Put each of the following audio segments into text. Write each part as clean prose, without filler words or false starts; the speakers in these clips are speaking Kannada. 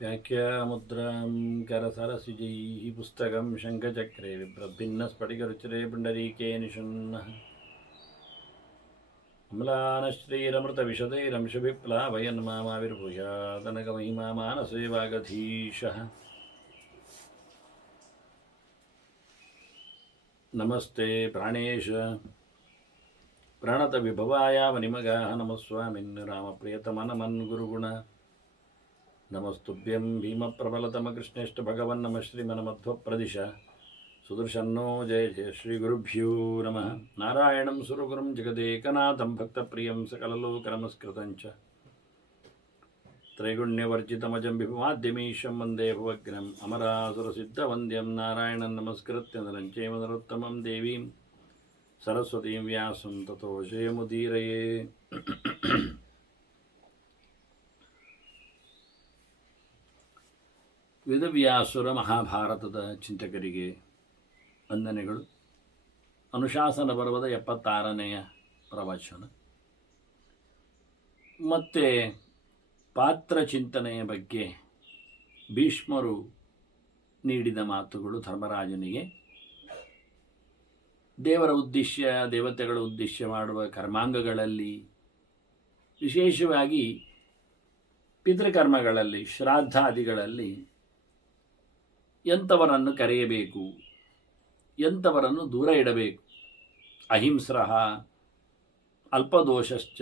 व्याख्यामुद्रां करसरसिजैः पुस्तकं शङ्खचक्रे बिभ्रद्भिन्नस्फटिकरुचिरे पुण्डरीके निषण्णः अम्लानश्रीरमृतविशदैरंशुभिप्लावयन्मामाविर्भूयादनकमहिमा मानसे वागधीशः नमस्ते प्राणेश प्रणतविभवाय वनिमगाः नमस्वामिन् रामप्रियतमनमन् गुरुगुण नमस्तुभ्यं भीमप्रबलतमकृष्णेष्ट भगवन् नमः श्रीमन्मध्वप्रदिश सुदर्शन्नो जय जय श्रीगुरुभ्यो नमः नारायणं सुरगुरुं जगदेकनाथं भक्तप्रियं सकललोकनमस्कृतं च त्रैगुण्यवर्जितमजं विभुमाद्यमीशं वन्दे भवग्नम् अमरासुरसिद्धवन्द्यं नारायणं नमस्कृत्य नरं चैव नरोत्तमं देवीं सरस्वतीं व्यासं ततो जयमुदीरये ವೇದವ್ಯಾಸುರ ಮಹಾಭಾರತದ ಚಿಂತಕರಿಗೆ ವಂದನೆಗಳು. ಅನುಶಾಸನ ಪರ್ವದ 76ನೇ ಪ್ರವಚನ ಮತ್ತು ಪಾತ್ರ ಚಿಂತನೆಯ ಬಗ್ಗೆ ಭೀಷ್ಮರು ನೀಡಿದ ಮಾತುಗಳು ಧರ್ಮರಾಜನಿಗೆ. ದೇವರ ಉದ್ದೇಶ, ದೇವತೆಗಳ ಉದ್ದೇಶ ಮಾಡುವ ಕರ್ಮಾಂಗಗಳಲ್ಲಿ, ವಿಶೇಷವಾಗಿ ಪಿತೃಕರ್ಮಗಳಲ್ಲಿ, ಶ್ರಾದ್ದಾದಿಗಳಲ್ಲಿ ಎಂಥವರನ್ನು ಕರೆಯಬೇಕು, ಎಂಥವರನ್ನು ದೂರ ಇಡಬೇಕು. ಅಹಿಂಸ್ರಃ, ಅಲ್ಪದೋಷಶ್ಚ,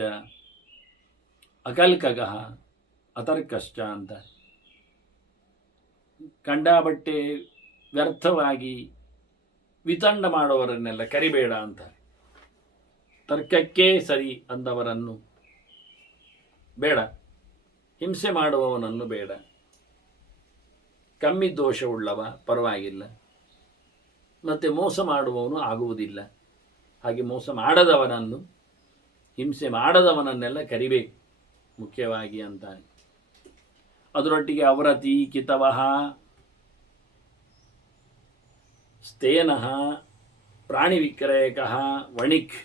ಅಕಲ್ಕಗಃ, ಅತರ್ಕಶ್ಚ ಅಂತ ಕಂಡಾಬಟ್ಟೆ ವ್ಯರ್ಥವಾಗಿ ವಿತಂಡ ಮಾಡುವವರನ್ನೆಲ್ಲ ಕರಿಬೇಡ ಅಂತಾರೆ. ತರ್ಕಕ್ಕೆ ಸರಿ ಅಂದವರನ್ನು ಬೇಡ, ಹಿಂಸೆ ಮಾಡುವವನನ್ನು ಬೇಡ. ಕಮ್ಮಿ ದೋಷವುಳ್ಳವ ಪರವಾಗಿಲ್ಲ, ಮತ್ತು ಮೋಸ ಮಾಡುವವನು ಆಗುವುದಿಲ್ಲ. ಹಾಗೆ ಮೋಸ ಮಾಡದವನನ್ನು, ಹಿಂಸೆ ಮಾಡದವನನ್ನೆಲ್ಲ ಕರಿಬೇಕು ಮುಖ್ಯವಾಗಿ ಅಂತಾನೆ. ಅದರೊಟ್ಟಿಗೆ ಅವರತಿ, ಕಿತವಃ, ಸ್ಥೇನಃ, ಪ್ರಾಣಿ ವಿಕ್ರಯಕಃ, ವಣಿಕ್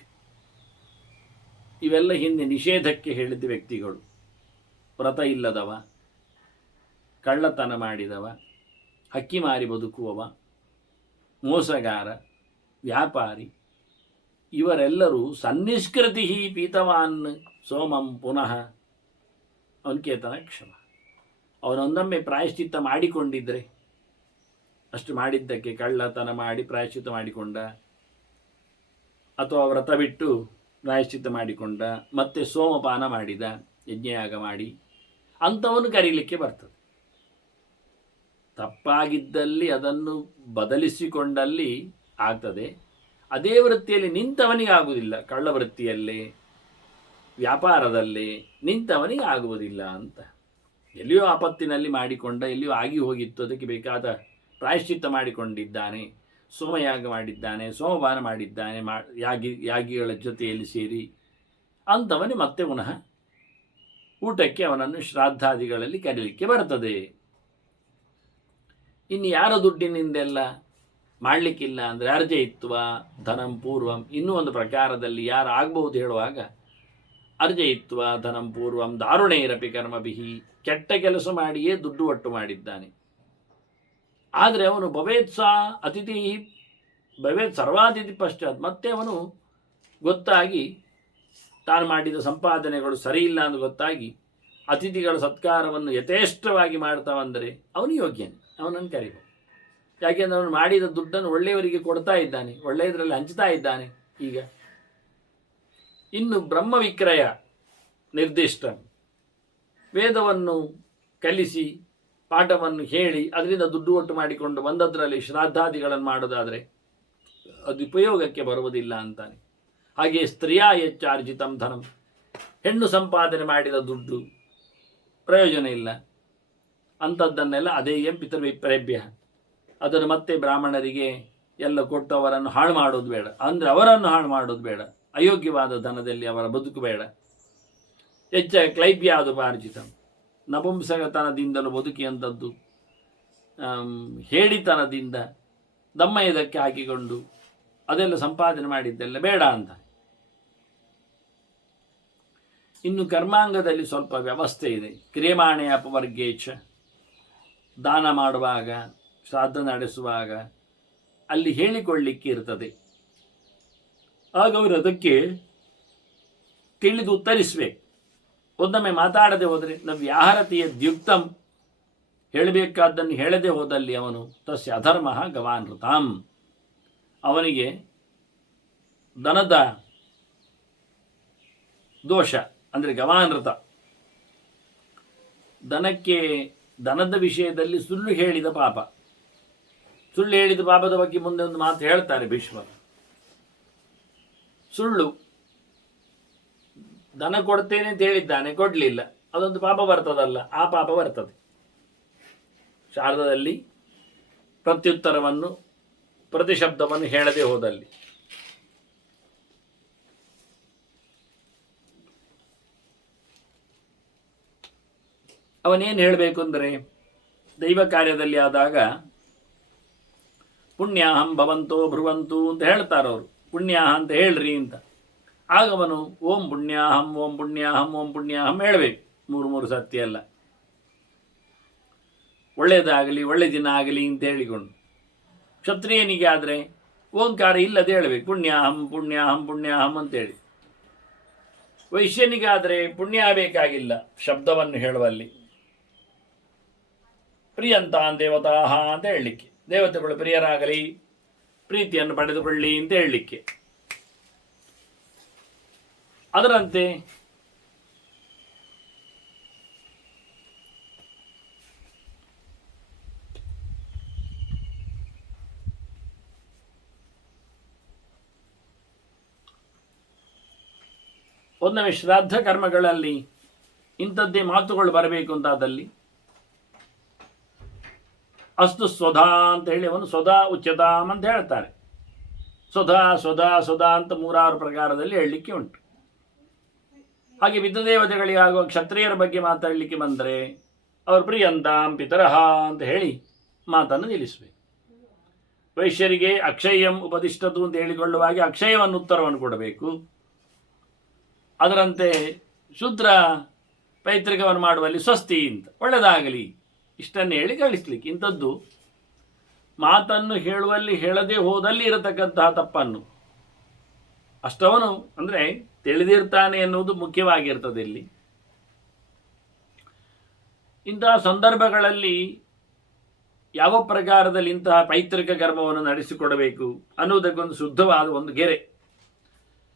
ಇವೆಲ್ಲ ಹಿಂದೆ ನಿಷೇಧಕ್ಕೆ ಹೇಳಿದ ವ್ಯಕ್ತಿಗಳು. ವ್ರತ ಇಲ್ಲದವ, ಕಳ್ಳತನ ಮಾಡಿದವ, ಹಕ್ಕಿ ಮಾರಿ ಬದುಕುವವ, ಮೋಸಗಾರ, ವ್ಯಾಪಾರಿ ಇವರೆಲ್ಲರೂ ಸನ್ನಿಷ್ಕೃತಿ ಪೀತವಾನ್ ಸೋಮಂ ಪುನಃ ಅವನ್ಕೇತನ ಕ್ಷಮ. ಅವನೊಂದೊಮ್ಮೆ ಪ್ರಾಯಶ್ಚಿತ್ತ ಮಾಡಿಕೊಂಡಿದ್ದರೆ, ಅಷ್ಟು ಮಾಡಿದ್ದಕ್ಕೆ ಕಳ್ಳತನ ಮಾಡಿ ಪ್ರಾಯಶ್ಚಿತ್ತ ಮಾಡಿಕೊಂಡ, ಅಥವಾ ವ್ರತ ಬಿಟ್ಟು ಪ್ರಾಯಶ್ಚಿತ್ತ ಮಾಡಿಕೊಂಡ, ಮತ್ತೆ ಸೋಮಪಾನ ಮಾಡಿದ, ಯಜ್ಞಯಾಗ ಮಾಡಿ, ಅಂಥವನ್ನು ಕರೀಲಿಕ್ಕೆ ಬರ್ತದೆ. ತಪ್ಪಾಗಿದ್ದಲ್ಲಿ ಅದನ್ನು ಬದಲಿಸಿಕೊಂಡಲ್ಲಿ ಆಗ್ತದೆ. ಅದೇ ವೃತ್ತಿಯಲ್ಲಿ ನಿಂತವನಿಗೆ ಆಗುವುದಿಲ್ಲ, ಕಳ್ಳ ವೃತ್ತಿಯಲ್ಲೇ ವ್ಯಾಪಾರದಲ್ಲೇ ನಿಂತವನಿಗೆ ಆಗುವುದಿಲ್ಲ ಅಂತ. ಎಲ್ಲಿಯೋ ಆಪತ್ತಿನಲ್ಲಿ ಮಾಡಿಕೊಂಡ, ಎಲ್ಲಿಯೋ ಆಗಿ ಹೋಗಿತ್ತು, ಅದಕ್ಕೆ ಬೇಕಾದ ಪ್ರಾಯಶ್ಚಿತ್ತ ಮಾಡಿಕೊಂಡಿದ್ದಾನೆ, ಸೋಮಯಾಗ ಮಾಡಿದ್ದಾನೆ, ಸೋಮಪಾನ ಮಾಡಿದ್ದಾನೆ, ಯಾಗಿಗಳ ಜೊತೆಯಲ್ಲಿ ಸೇರಿ ಅಂಥವನೇ ಮತ್ತೆ ಪುನಃ ಊಟಕ್ಕೆ ಅವನನ್ನು ಶ್ರಾದ್ದಾದಿಗಳಲ್ಲಿ ಕರೀಲಿಕ್ಕೆ ಬರ್ತದೆ. ಇನ್ನು ಯಾರ ದುಡ್ಡಿನಿಂದೆಲ್ಲ ಮಾಡಲಿಕ್ಕಿಲ್ಲ ಅಂದರೆ ಅರ್ಜಯಿತ್ವ ಧನಂ ಪೂರ್ವಂ, ಇನ್ನೂ ಒಂದು ಪ್ರಕಾರದಲ್ಲಿ ಯಾರು ಆಗ್ಬಹುದು ಹೇಳುವಾಗ ಅರ್ಜಯಿತ್ವ ಧನಂ ಪೂರ್ವಂ ದಾರುಣೈರಪಿ ಕರ್ಮಭಿಹಿ, ಕೆಟ್ಟ ಕೆಲಸ ಮಾಡಿಯೇ ದುಡ್ಡು ಒಟ್ಟು ಮಾಡಿದ್ದಾನೆ. ಆದರೆ ಅವನು ಭವೇತ್ ಸಾ ಅತಿಥಿ ಭವೇತ್ ಸರ್ವಾತಿಥಿ ಪಶ್ಚಾತ್, ಮತ್ತೆ ಅವನು ಗೊತ್ತಾಗಿ ತಾನು ಮಾಡಿದ ಸಂಪಾದನೆಗಳು ಸರಿಯಿಲ್ಲ ಅಂತ ಗೊತ್ತಾಗಿ ಅತಿಥಿಗಳ ಸತ್ಕಾರವನ್ನು ಯಥೇಷ್ಟವಾಗಿ ಮಾಡ್ತಾವಂದರೆ ಅವನು ಯೋಗ್ಯನೇ, ಅವನನ್ನು ಕರಿಬಹುದು. ಯಾಕೆಂದರೆ ಅವನು ಮಾಡಿದ ದುಡ್ಡನ್ನು ಒಳ್ಳೆಯವರಿಗೆ ಕೊಡ್ತಾ ಇದ್ದಾನೆ, ಒಳ್ಳೆಯದರಲ್ಲಿ ಹಂಚ್ತಾ ಇದ್ದಾನೆ. ಈಗ ಇನ್ನು ಬ್ರಹ್ಮ ವಿಕ್ರಯ ನಿರ್ದಿಷ್ಟ, ವೇದವನ್ನು ಕಲಿಸಿ ಪಾಠವನ್ನು ಹೇಳಿ ಅದರಿಂದ ದುಡ್ಡು ಒಟ್ಟು ಮಾಡಿಕೊಂಡು ಬಂದದ್ರಲ್ಲಿ ಶ್ರಾದ್ದಾದಿಗಳನ್ನು ಮಾಡೋದಾದರೆ ಅದು ಉಪಯೋಗಕ್ಕೆ ಬರುವುದಿಲ್ಲ ಅಂತಾನೆ. ಹಾಗೆ ಸ್ತ್ರೀಯ ಹೆಚ್ಚಾರ್ಜಿತಂ ಧನಂ, ಹೆಣ್ಣು ಸಂಪಾದನೆ ಮಾಡಿದ ದುಡ್ಡು ಪ್ರಯೋಜನ ಇಲ್ಲ ಅಂಥದ್ದನ್ನೆಲ್ಲ ಅದೇ ಪಿತೃವಿಪ್ರೇಭ್ಯ, ಅದನ್ನು ಮತ್ತೆ ಬ್ರಾಹ್ಮಣರಿಗೆ ಎಲ್ಲ ಕೊಟ್ಟು ಅವರನ್ನು ಹಾಳು ಮಾಡೋದು ಬೇಡ. ಅಂದರೆ ಅವರನ್ನು ಹಾಳು ಮಾಡೋದು ಬೇಡ, ಅಯೋಗ್ಯವಾದ ಧನದಲ್ಲಿ ಅವರ ಬದುಕು ಬೇಡ. ಹೆಚ್ಚ ಕ್ಲೈಬ್ಯಾದುಪಾರ್ಜಿತಂ, ನಪುಂಸಕತನದಿಂದಲೂ ಬದುಕಿಯಂಥದ್ದು, ಹೇಳಿತನದಿಂದ ದಮ್ಮಯದಕ್ಕೆ ಹಾಕಿಕೊಂಡು ಅದೆಲ್ಲ ಸಂಪಾದನೆ ಮಾಡಿದ್ದೆಲ್ಲ ಬೇಡ ಅಂತ. ಇನ್ನು ಕರ್ಮಾಂಗದಲ್ಲಿ ಸ್ವಲ್ಪ ವ್ಯವಸ್ಥೆ ಇದೆ. ಕ್ರಿಯಮಾಣೆ ಅಪವರ್ಗೇಚ, ದಾನ ಮಾಡುವಾಗ, ಶ್ರಾದ್ದ ನಡೆಸುವಾಗ ಅಲ್ಲಿ ಹೇಳಿಕೊಳ್ಳಿಕ್ಕೆ ಇರ್ತದೆ. ಆಗ ಅವರು ಅದಕ್ಕೆ ತಿಳಿದು ಉತ್ತರಿಸಬೇಕು. ಒಂದೊಮ್ಮೆ ಮಾತಾಡದೆ ಹೋದರೆ ನವ್ಯಾಹರತಿಯ ದ್ಯುಕ್ತಂ, ಹೇಳಬೇಕಾದ್ದನ್ನು ಹೇಳದೆ ಹೋದಲ್ಲಿ ಅವನು ತಸ್ಯ ಅಧರ್ಮ ಗವಾನೃತಾಂ, ಅವನಿಗೆ ದನದ ದೋಷ ಅಂದರೆ ಗವಾನೃತ. ದನದ ವಿಷಯದಲ್ಲಿ ಸುಳ್ಳು ಹೇಳಿದ ಪಾಪ. ಸುಳ್ಳು ಹೇಳಿದ ಪಾಪದ ಬಗ್ಗೆ ಮುಂದೆ ಒಂದು ಮಾತು ಹೇಳ್ತಾರೆ ಭೀಷ್ಮರು. ಸುಳ್ಳು, ದನ ಕೊಡ್ತೇನೆ ಅಂತ ಹೇಳಿದ್ದಾನೆ, ಕೊಡಲಿಲ್ಲ, ಅದೊಂದು ಪಾಪ ಬರ್ತದಲ್ಲ, ಆ ಪಾಪ ಬರ್ತದೆ. ಶಾರದದಲ್ಲಿ ಪ್ರತ್ಯುತ್ತರವನ್ನು, ಪ್ರತಿಶಬ್ದವನ್ನು ಹೇಳದೆ ಹೋದಲ್ಲಿ. ಅವನೇನು ಹೇಳಬೇಕು ಅಂದರೆ, ದೈವ ಕಾರ್ಯದಲ್ಲಿ ಆದಾಗ ಪುಣ್ಯಾಹಂ ಭವಂತೋ ಭ್ರುವಂತು ಅಂತ ಹೇಳ್ತಾರವರು. ಪುಣ್ಯಾಹ ಅಂತ ಹೇಳ್ರಿ ಅಂತ. ಆಗವನು ಓಂ ಪುಣ್ಯಾಹಂ ಓಂ ಪುಣ್ಯಾಹಂ ಓಂ ಪುಣ್ಯಾಹಂ ಹೇಳಬೇಕು, ಮೂರು ಸತ್ಯ ಅಲ್ಲ. ಒಳ್ಳೆಯದಾಗಲಿ, ಒಳ್ಳೆ ದಿನ ಆಗಲಿ ಅಂತ ಹೇಳಿಕೊಂಡು. ಕ್ಷತ್ರಿಯನಿಗೆ ಆದರೆ ಓಂಕಾರ ಇಲ್ಲದೆ ಹೇಳಬೇಕು, ಪುಣ್ಯಾಹಂ ಪುಣ್ಯಾಹಂ ಪುಣ್ಯಾಹಂ ಅಂತೇಳಿ. ವೈಶ್ಯನಿಗಾದರೆ ಪುಣ್ಯ ಬೇಕಾಗಿಲ್ಲ, ಶಬ್ದವನ್ನು ಹೇಳುವಲ್ಲಿ. ಪ್ರಿಯಂತಾನ್ ದೇವತಾಹ ಅಂತ ಹೇಳಲಿಕ್ಕೆ, ದೇವತೆಗಳು ಪ್ರಿಯರಾಗಲಿ, ಪ್ರೀತಿಯನ್ನು ಪಡೆದುಕೊಳ್ಳಿ ಅಂತ ಹೇಳಲಿಕ್ಕೆ. ಅದರಂತೆ ಒಂದೊಮ್ಮೆ ಶ್ರಾದ್ದ ಕರ್ಮಗಳಲ್ಲಿ ಇಂಥದ್ದೇ ಮಾತುಗಳು ಬರಬೇಕು ಅಂತಾದಲ್ಲಿ ಅಸ್ತು ಸ್ವಧಾ ಅಂತ ಹೇಳಿ ಅವನು ಸ್ವಧಾ ಉಚ್ಯತಾಂ ಅಂತ ಹೇಳ್ತಾರೆ. ಸ್ವಧಾ ಸ್ವಧಾ ಸ್ವಧಾ ಅಂತ 3-6 ಪ್ರಕಾರದಲ್ಲಿ ಹೇಳಲಿಕ್ಕೆ ಉಂಟು. ಹಾಗೆ ಪಿತೃದೇವತೆಗಳಿಗೆ ಆಗುವ ಕ್ಷತ್ರಿಯರ ಬಗ್ಗೆ ಮಾತಾಡಲಿಕ್ಕೆ ಬಂದರೆ ಅವರು ಪ್ರಿಯಂತಾಂ ಪಿತರಹ ಅಂತ ಹೇಳಿ ಮಾತನ್ನು ನಿಲ್ಲಿಸಬೇಕು. ವೈಶ್ಯರಿಗೆ ಅಕ್ಷಯಂ ಉಪದಿಷ್ಟತು ಅಂತ ಹೇಳಿಕೊಳ್ಳುವಾಗ ಅಕ್ಷಯವನ್ನು ಉತ್ತರವನ್ನು ಕೊಡಬೇಕು. ಅದರಂತೆ ಶೂದ್ರ ಪೈತೃಕವನ್ನು ಮಾಡುವಲ್ಲಿ ಸ್ವಸ್ತಿ ಅಂತ, ಒಳ್ಳೆಯದಾಗಲಿ ಇಷ್ಟನ್ನು ಹೇಳಿ ಕಳಿಸ್ಲಿಕ್ಕೆ. ಇಂಥದ್ದು ಮಾತನ್ನು ಹೇಳುವಲ್ಲಿ ಹೇಳದೆ ಹೋದಲ್ಲಿ ಇರತಕ್ಕಂತಹ ತಪ್ಪನ್ನು ಅಷ್ಟವನು ಅಂದರೆ ತಿಳಿದಿರ್ತಾನೆ ಎನ್ನುವುದು ಮುಖ್ಯವಾಗಿರ್ತದೆ. ಇಲ್ಲಿ ಇಂತಹ ಸಂದರ್ಭಗಳಲ್ಲಿ ಯಾವ ಪ್ರಕಾರದಲ್ಲಿ ಇಂತಹ ಪೈತೃಕ ಕರ್ಮವನ್ನು ನಡೆಸಿಕೊಡಬೇಕು ಅನ್ನುವುದಕ್ಕೊಂದು ಶುದ್ಧವಾದ ಒಂದು ಗೆರೆ.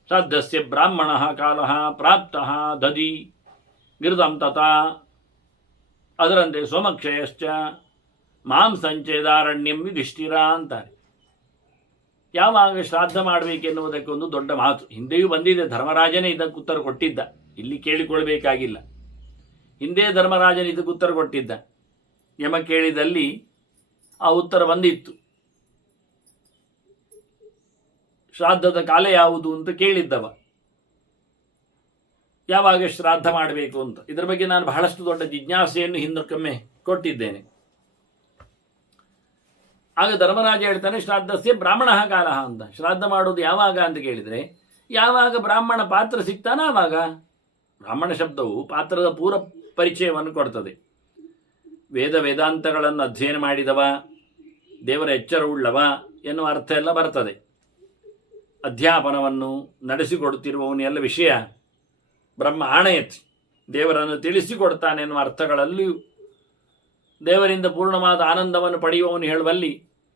ಶ್ರಾದ್ದಸ್ಯ ಬ್ರಾಹ್ಮಣ ಕಾಲ ಪ್ರಾಪ್ತ ದಧಿ ಗಿರ್ದಂ ತಥಾ, ಅದರಂತೆ ಸೋಮಕ್ಷಯಶ್ಚ ಮಾಂಸಂಚೇದಾರಣ್ಯಂ ಯುಧಿಷ್ಠಿರ ಅಂತಾರೆ. ಯಾವಾಗ ಶ್ರಾದ್ದ ಮಾಡಬೇಕೆನ್ನುವುದಕ್ಕೊಂದು ದೊಡ್ಡ ಮಾತು ಹಿಂದೆಯೂ ಬಂದಿದೆ. ಧರ್ಮರಾಜನೇ ಇದಕ್ಕೆ ಉತ್ತರ ಕೊಟ್ಟಿದ್ದ, ಇಲ್ಲಿ ಕೇಳಿಕೊಳ್ಬೇಕಾಗಿಲ್ಲ. ಹಿಂದೆ ಧರ್ಮರಾಜನ ಇದಕ್ಕೆ ಉತ್ತರ ಕೊಟ್ಟಿದ್ದ. ಯಮ ಕೇಳಿದಲ್ಲಿ ಆ ಉತ್ತರ ಬಂದಿತ್ತು. ಶ್ರಾದ್ದದ ಕಾಲ ಯಾವುದು ಅಂತ ಕೇಳಿದ್ದವ, ಯಾವಾಗ ಶ್ರಾದ್ದ ಮಾಡಬೇಕು ಅಂತ. ಇದರ ಬಗ್ಗೆ ನಾನು ಬಹಳಷ್ಟು ದೊಡ್ಡ ಜಿಜ್ಞಾಸೆಯನ್ನು ಹಿಂದಕ್ಕೊಮ್ಮೆ ಕೊಟ್ಟಿದ್ದೇನೆ. ಆಗ ಧರ್ಮರಾಜ ಹೇಳ್ತಾನೆ ಶ್ರಾದ್ದಸ್ಯ ಬ್ರಾಹ್ಮಣ ಕಾಲ ಅಂತ. ಶ್ರಾದ್ದ ಮಾಡೋದು ಯಾವಾಗ ಅಂತ ಕೇಳಿದರೆ, ಯಾವಾಗ ಬ್ರಾಹ್ಮಣ ಪಾತ್ರ ಸಿಗ್ತಾನ ಆವಾಗ. ಬ್ರಾಹ್ಮಣ ಶಬ್ದವು ಪಾತ್ರದ ಪೂರ್ವ ಪರಿಚಯವನ್ನು ಕೊಡ್ತದೆ. ವೇದಾಂತಗಳನ್ನು ಅಧ್ಯಯನ ಮಾಡಿದವ, ದೇವರ ಎಚ್ಚರವುಳ್ಳವ ಎನ್ನುವ ಅರ್ಥ ಎಲ್ಲ ಬರ್ತದೆ. ಅಧ್ಯಾಪನವನ್ನು ನಡೆಸಿಕೊಡುತ್ತಿರುವವನು ಎಲ್ಲ ವಿಷಯ ಬ್ರಹ್ಮ ಆಣಯತಿ, ದೇವರನ್ನು ತಿಳಿಸಿಕೊಡ್ತಾನೆ ಎನ್ನುವ ಅರ್ಥಗಳಲ್ಲಿಯೂ ದೇವರಿಂದ ಪೂರ್ಣವಾದ ಆನಂದವನ್ನು ಪಡೆಯುವವನು ಹೇಳುವಲ್ಲಿ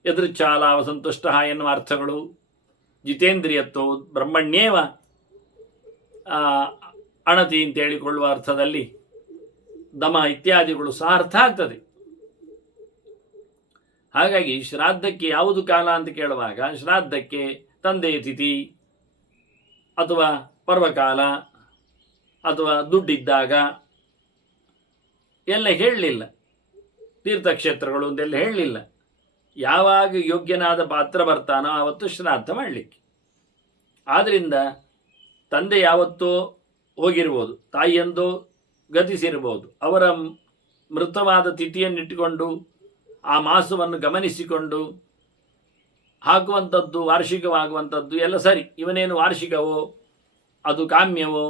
ಎದುರುಚ್ಚಾಲಾವ ಸಂತುಷ್ಟ ಎನ್ನುವ ಅರ್ಥಗಳು, ಜಿತೇಂದ್ರಿಯತ್ವ ಬ್ರಹ್ಮಣ್ಯೇವ ಅಣತಿ ಅಂತ ಹೇಳಿಕೊಳ್ಳುವ ಅರ್ಥದಲ್ಲಿ ದಮ ಇತ್ಯಾದಿಗಳು ಸಹ ಅರ್ಥ ಆಗ್ತದೆ. ಹಾಗಾಗಿ ಶ್ರಾದ್ದಕ್ಕೆ ಯಾವುದು ಕಾಲ ಅಂತ ಕೇಳುವಾಗ ಶ್ರಾದ್ದಕ್ಕೆ ತಂದೆಯ ತಿಥಿ ಅಥವಾ ಪರ್ವಕಾಲ ಅಥವಾ ದುಡ್ಡಿದ್ದಾಗ ಎಲ್ಲ ಹೇಳಲಿಲ್ಲ. ತೀರ್ಥಕ್ಷೇತ್ರಗಳು ಅಂತೆಲ್ಲ ಹೇಳಲಿಲ್ಲ. ಯಾವಾಗ ಯೋಗ್ಯನಾದ ಪಾತ್ರ ಬರ್ತಾನೋ ಆವತ್ತು ಶ್ರಾದ್ದ ಮಾಡಲಿಕ್ಕೆ. ಆದ್ದರಿಂದ ತಂದೆ ಯಾವತ್ತೋ ಹೋಗಿರ್ಬೋದು, ತಾಯಿಯಂದೋ ಗತಿಸಿರ್ಬೋದು. ಅವರ ಮೃತವಾದ ತಿಥಿಯನ್ನಿಟ್ಟುಕೊಂಡು ಆ ಮಾಸವನ್ನು ಗಮನಿಸಿಕೊಂಡು ಹಾಕುವಂಥದ್ದು, ವಾರ್ಷಿಕವಾಗುವಂಥದ್ದು ಎಲ್ಲ ಸರಿ. ಇವನೇನು ವಾರ್ಷಿಕವೋ, ಅದು ಕಾಮ್ಯವೋ,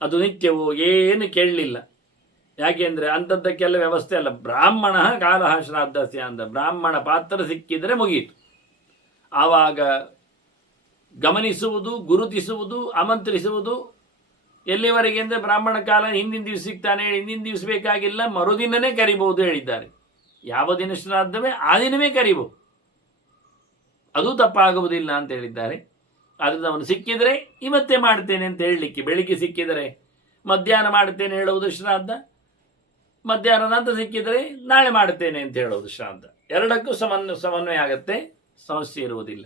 ಅದು ನಿತ್ಯವೋ ಏನು ಕೇಳಲಿಲ್ಲ. ಯಾಕೆಂದರೆ ಅಂಥದ್ದಕ್ಕೆಲ್ಲ ವ್ಯವಸ್ಥೆ ಅಲ್ಲ. ಬ್ರಾಹ್ಮಣ ಕಾಲ ಶ್ರಾದ್ದಸ್ಯ ಅಂತ ಬ್ರಾಹ್ಮಣ ಪಾತ್ರ ಸಿಕ್ಕಿದರೆ ಮುಗಿಯಿತು. ಆವಾಗ ಗಮನಿಸುವುದು, ಗುರುತಿಸುವುದು, ಆಮಂತ್ರಿಸುವುದು ಎಲ್ಲಿವರೆಗೆ ಅಂದರೆ ಬ್ರಾಹ್ಮಣ ಕಾಲ ಹಿಂದಿನ ದಿವಸ ಸಿಗ್ತಾನೆ, ಹಿಂದಿನ ದಿವಸ ಬೇಕಾಗಿಲ್ಲ, ಮರುದಿನವೇ ಕರಿಬಹುದು ಹೇಳಿದ್ದಾರೆ. ಯಾವ ದಿನ ಶ್ರಾದ್ದವೇ ಆ ದಿನವೇ ಕರಿಬಹುದು, ಅದು ತಪ್ಪಾಗುವುದಿಲ್ಲ ಅಂತ ಹೇಳಿದ್ದಾರೆ. ಆದ್ದರಿಂದ ಅವನು ಸಿಕ್ಕಿದರೆ ಇವತ್ತೇ ಮಾಡ್ತೇನೆ ಅಂತ ಹೇಳಲಿಕ್ಕೆ, ಬೆಳಿಗ್ಗೆ ಸಿಕ್ಕಿದರೆ ಮಧ್ಯಾಹ್ನ ಮಾಡ್ತೇನೆ ಹೇಳುವುದು ಶ್ರಾದ್ದ, ಮಧ್ಯಾಹ್ನ ನಂತರ ಸಿಕ್ಕಿದರೆ ನಾಳೆ ಮಾಡ್ತೇನೆ ಅಂತ ಹೇಳೋದು ಶ್ರಾದ್ದ. ಎರಡಕ್ಕೂ ಸಮನ್ವಯ ಆಗತ್ತೆ, ಸಮಸ್ಯೆ ಇರುವುದಿಲ್ಲ.